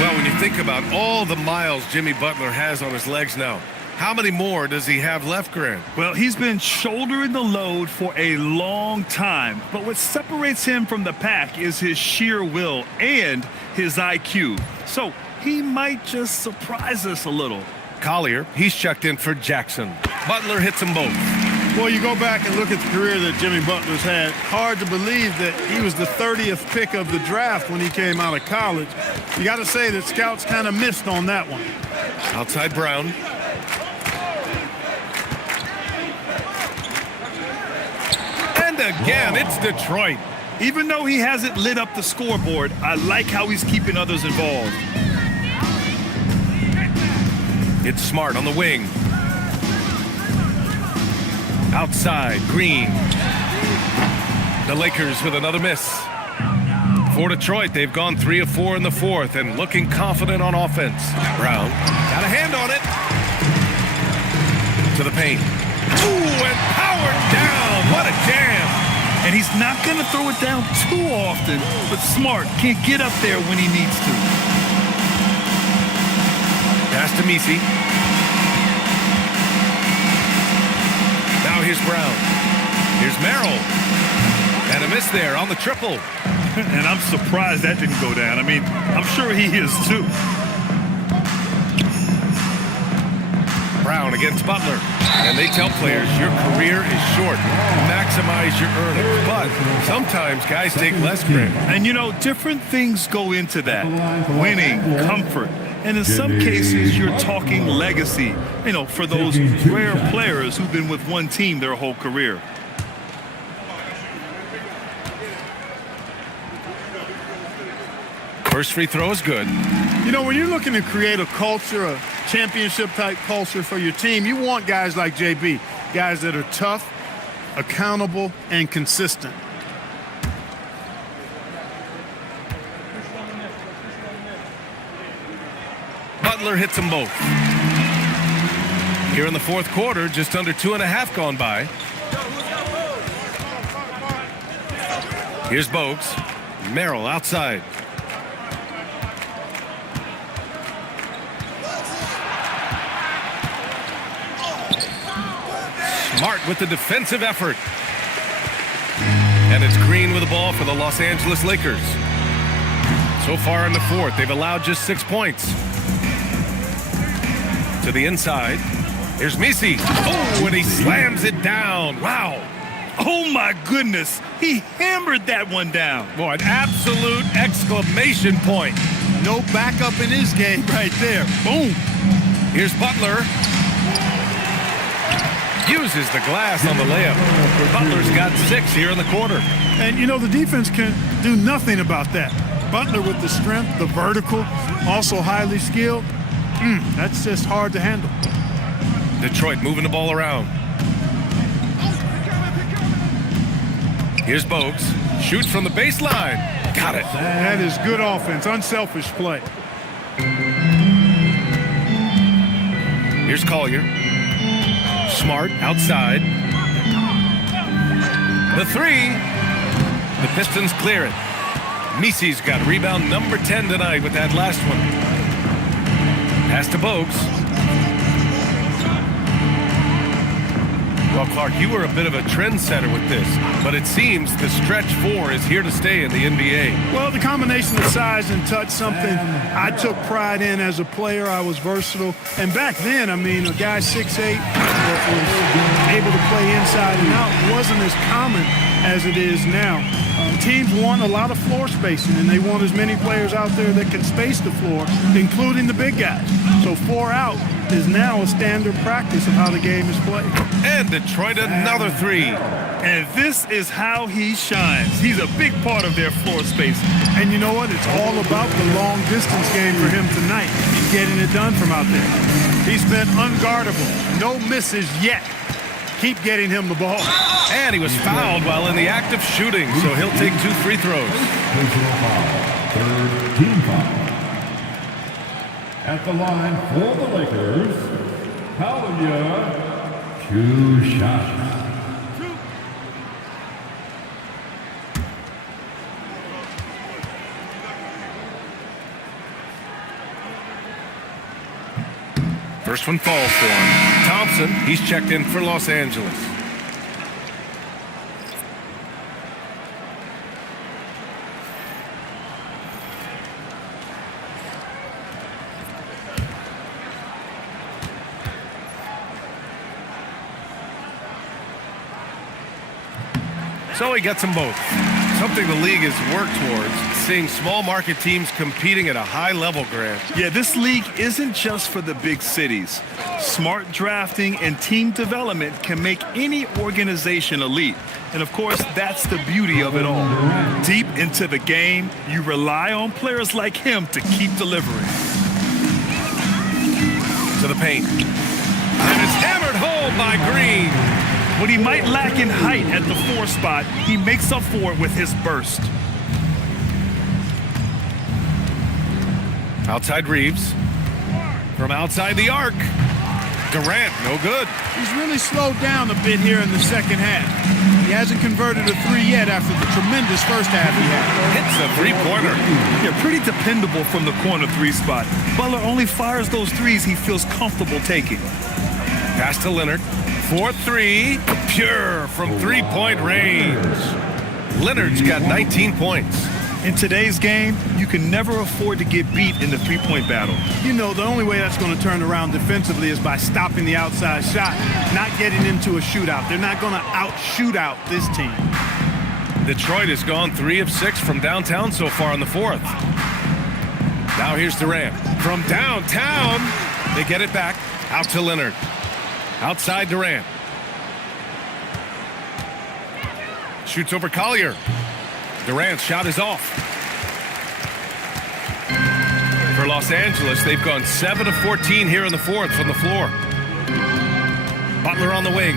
Well, when you think about all the miles Jimmy Butler has on his legs now, how many more does he have left, Grant? Well, he's been shouldering the load for a long time, but what separates him from the pack is his sheer will and his IQ. So he might just surprise us a little. Collier, he's checked in for Jackson. Butler hits them both. Well, you go back and look at the career that Jimmy Butler's had. Hard to believe that he was the 30th pick of the draft when he came out of college. You got to say that scouts kind of missed on that one. Outside Brown. And again, it's Detroit. Even though he hasn't lit up the scoreboard, I like how he's keeping others involved. It's Smart on the wing. Outside, Green. The Lakers with another miss. For Detroit, they've gone 3 of 4 in the fourth and looking confident on offense. Brown got a hand on it. To the paint. Ooh, and powered down. What a jam. And he's not going to throw it down too often, but Smart can get up there when he needs to. Pass to Misi. Now here's Brown. Here's Merrill. And a miss there on the triple. And I'm surprised that didn't go down. I mean, I'm sure he is too. Brown against Butler. And they tell players your career is short. Maximize your earnings. But sometimes guys take less credit. And you know, different things go into that. Winning, comfort. And in some cases, you're talking legacy, you know, for those rare players who've been with one team their whole career. First free throw is good. You know, when you're looking to create a culture, a championship-type culture for your team, you want guys like JB, guys that are tough, accountable, and consistent. Butler hits them both. Here in the fourth quarter, just under 2.5 gone by. Here's Bogues. Merrill outside. Smart with the defensive effort. And it's Green with the ball for the Los Angeles Lakers. So far in the fourth, they've allowed just 6 points. To the inside. Here's Misi. Oh, and he slams it down. Wow. Oh, my goodness. He hammered that one down. Boy, an absolute exclamation point. No backup in his game right there. Boom. Here's Butler. Uses the glass on the layup. Butler's got 6 here in the quarter. And, you know, the defense can do nothing about that. Butler with the strength, the vertical, also highly skilled. That's just hard to handle. Detroit moving the ball around. Here's Bogues. Shoots from the baseline. Got it. That is good offense, unselfish play. Here's Collier. Smart outside. The three. The Pistons clear it. Misi's got rebound number 10 tonight with that last one. Pass to Bogues. Well, Clark, you were a bit of a trendsetter with this, but it seems the stretch four is here to stay in the NBA. Well, the combination of size and touch, something I took pride in as a player. I was versatile. And back then, I mean, a guy 6'8" was able to play inside and out. Wasn't as common as it is now. Teams want a lot of floor spacing, and they want as many players out there that can space the floor, including the big guys. So 4 out is now a standard practice of how the game is played. And Detroit another three. And this is how he shines. He's a big part of their floor space. And you know what? It's all about the long distance game for him tonight, getting it done from out there. He's been unguardable. No misses yet. Keep getting him the ball. And he was fouled while in the act of shooting, so he'll take 2 free throws. Personal foul. Third team foul. At the line for the Lakers, Palia, 2 shots. First one falls for him. Thompson, he's checked in for Los Angeles. So he gets them both. Something the league has worked towards, seeing small market teams competing at a high level, Grant. Yeah, this league isn't just for the big cities. Smart drafting and team development can make any organization elite. And of course, that's the beauty of it all. Deep into the game, you rely on players like him to keep delivering. To the paint. And it's hammered home by Green. What he might lack in height at the 4 spot, he makes up for it with his burst. Outside Reeves. From outside the arc. Durant, no good. He's really slowed down a bit here in the second half. He hasn't converted a 3 yet after the tremendous first half he had. Hits a three-pointer. Yeah, pretty dependable from the corner 3 spot. Butler only fires those threes he feels comfortable taking. Pass to Leonard. 4-3, pure from three-point range. Leonard's got 19 points. In today's game, you can never afford to get beat in the three-point battle. You know, the only way that's going to turn around defensively is by stopping the outside shot, not getting into a shootout. They're not going to out-shoot out this team. Detroit has gone 3 of 6 from downtown so far in the 4th. Now here's Durant. From downtown, they get it back. Out to Leonard. Outside Durant. Shoots over Collier. Durant's shot is off. For Los Angeles, they've gone 7 of 14 here in the 4th from the floor. Butler on the wing.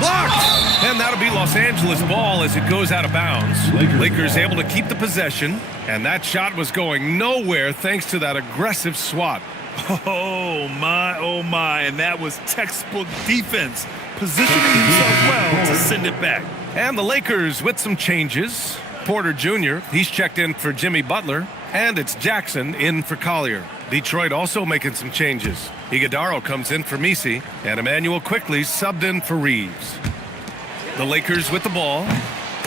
Blocked! And that'll be Los Angeles ball as it goes out of bounds. Lakers able to keep the possession, and that shot was going nowhere thanks to that aggressive swat. Oh my, and that was textbook defense, positioning himself well to send it back. And the Lakers with some changes. Porter Jr., he's checked in for Jimmy Butler, and it's Jackson in for Collier. Detroit also making some changes. Iguodala comes in for Misi, and Emmanuel Quickley subbed in for Reeves. The Lakers with the ball.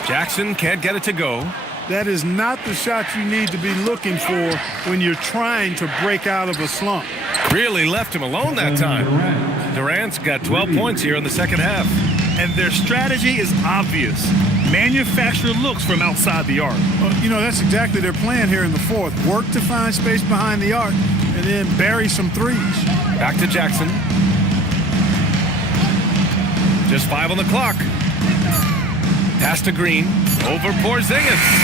Jackson can't get it to go. That is not the shot you need to be looking for when you're trying to break out of a slump. Really left him alone that time. Durant's got 12 points here in the second half. And their strategy is obvious. Manufacture looks from outside the arc. You know, that's exactly their plan here in the 4th. Work to find space behind the arc and then bury some threes. Back to Jackson. Just 5 on the clock. Pass to Green. Over Porzingis.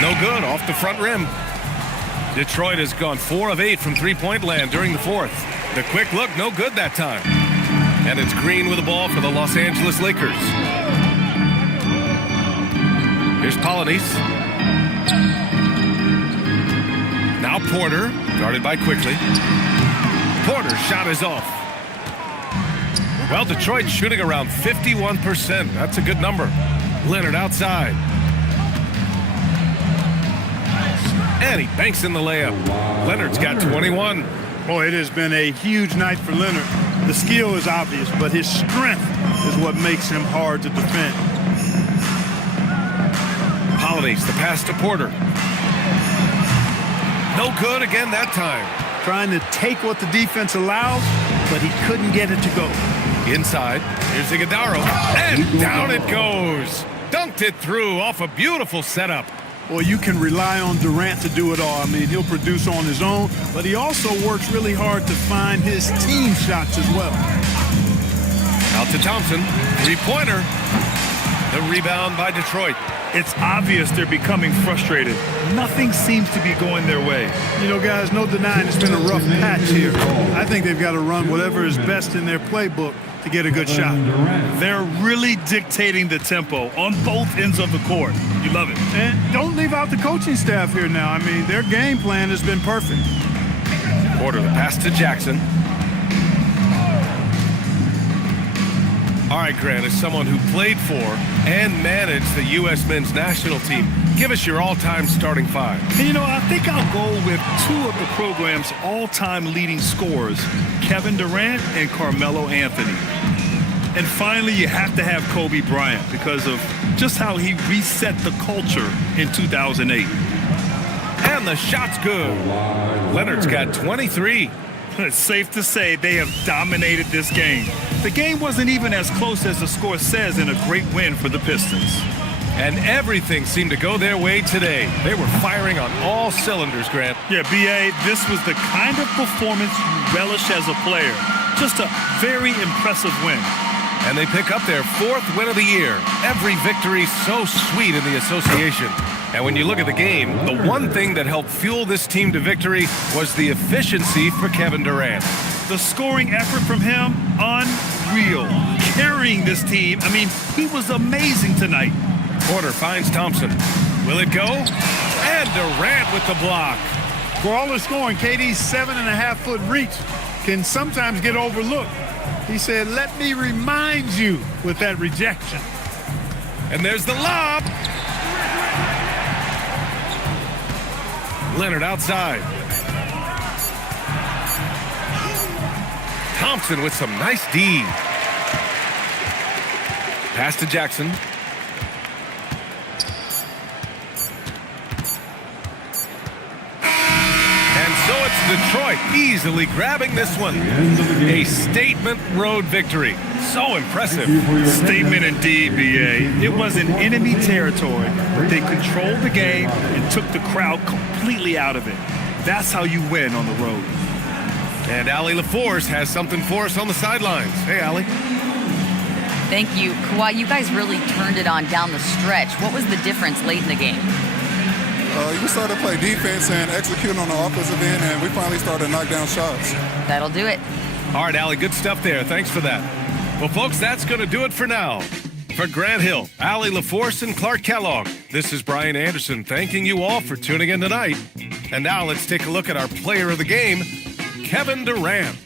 No good, off the front rim. Detroit has gone 4 of 8 from three-point land during the 4th. The quick look, no good that time. And it's Green with the ball for the Los Angeles Lakers. Here's Polynice. Now Porter, guarded by Quickley. Porter's shot is off. Well, Detroit's shooting around 51%. That's a good number. Leonard outside. And he banks in the layup. Leonard's got 21. Boy, it has been a huge night for Leonard. The skill is obvious, but his strength is what makes him hard to defend. Holiday's the pass to Porter. No good again that time. Trying to take what the defense allows, but he couldn't get it to go. Inside, here's Iguodala, and down it goes. Dunked it through off a beautiful setup. Well, you can rely on Durant to do it all. I mean, he'll produce on his own, but he also works really hard to find his team shots as well. Out to Thompson, three-pointer. The rebound by Detroit. It's obvious they're becoming frustrated. Nothing seems to be going their way. You know, guys, no denying it's been a rough patch here. I think they've got to run whatever is best in their playbook to get a good shot. They're really dictating the tempo on both ends of the court. You love it. And don't leave out the coaching staff here now. I mean, their game plan has been perfect. Porter, the pass to Jackson. All right, Grant, as someone who played for and managed the U.S. men's national team, give us your all-time starting five. And you know, I think I'll go with two of the program's all-time leading scorers, Kevin Durant and Carmelo Anthony. And finally, you have to have Kobe Bryant because of just how he reset the culture in 2008. And the shot's good. Leonard's got 23. It's safe to say they have dominated this game. The game wasn't even as close as the score says in a great win for the Pistons. And everything seemed to go their way today. They were firing on all cylinders, Grant. Yeah, B.A., this was the kind of performance you relish as a player. Just a very impressive win. And they pick up their fourth win of the year. Every victory so sweet in the association. And when you look at the game, the one thing that helped fuel this team to victory was the efficiency for Kevin Durant. The scoring effort from him, unreal. Carrying this team, I mean, he was amazing tonight. Porter finds Thompson. Will it go? And Durant with the block. For all the scoring, KD's 7.5-foot reach can sometimes get overlooked. He said, "Let me remind you," with that rejection. And there's the lob. Leonard outside. Thompson with some nice D. Pass to Jackson. And so it's Detroit easily grabbing this one. A statement road victory. So impressive. Statement indeed, B.A. It was in enemy territory, but they controlled the game and took the crowd completely out of it. That's how you win on the road. And Allie LaForce has something for us on the sidelines. Hey, Allie. Thank you. Kawhi, you guys really turned it on down the stretch. What was the difference late in the game? We started to play defense and execute on the offensive end, and we finally started to knock down shots. That'll do it. All right, Allie, good stuff there. Thanks for that. Well, folks, that's going to do it for now. For Grant Hill, Allie LaForce, and Clark Kellogg, this is Brian Anderson thanking you all for tuning in tonight. And now let's take a look at our player of the game, Kevin Durant.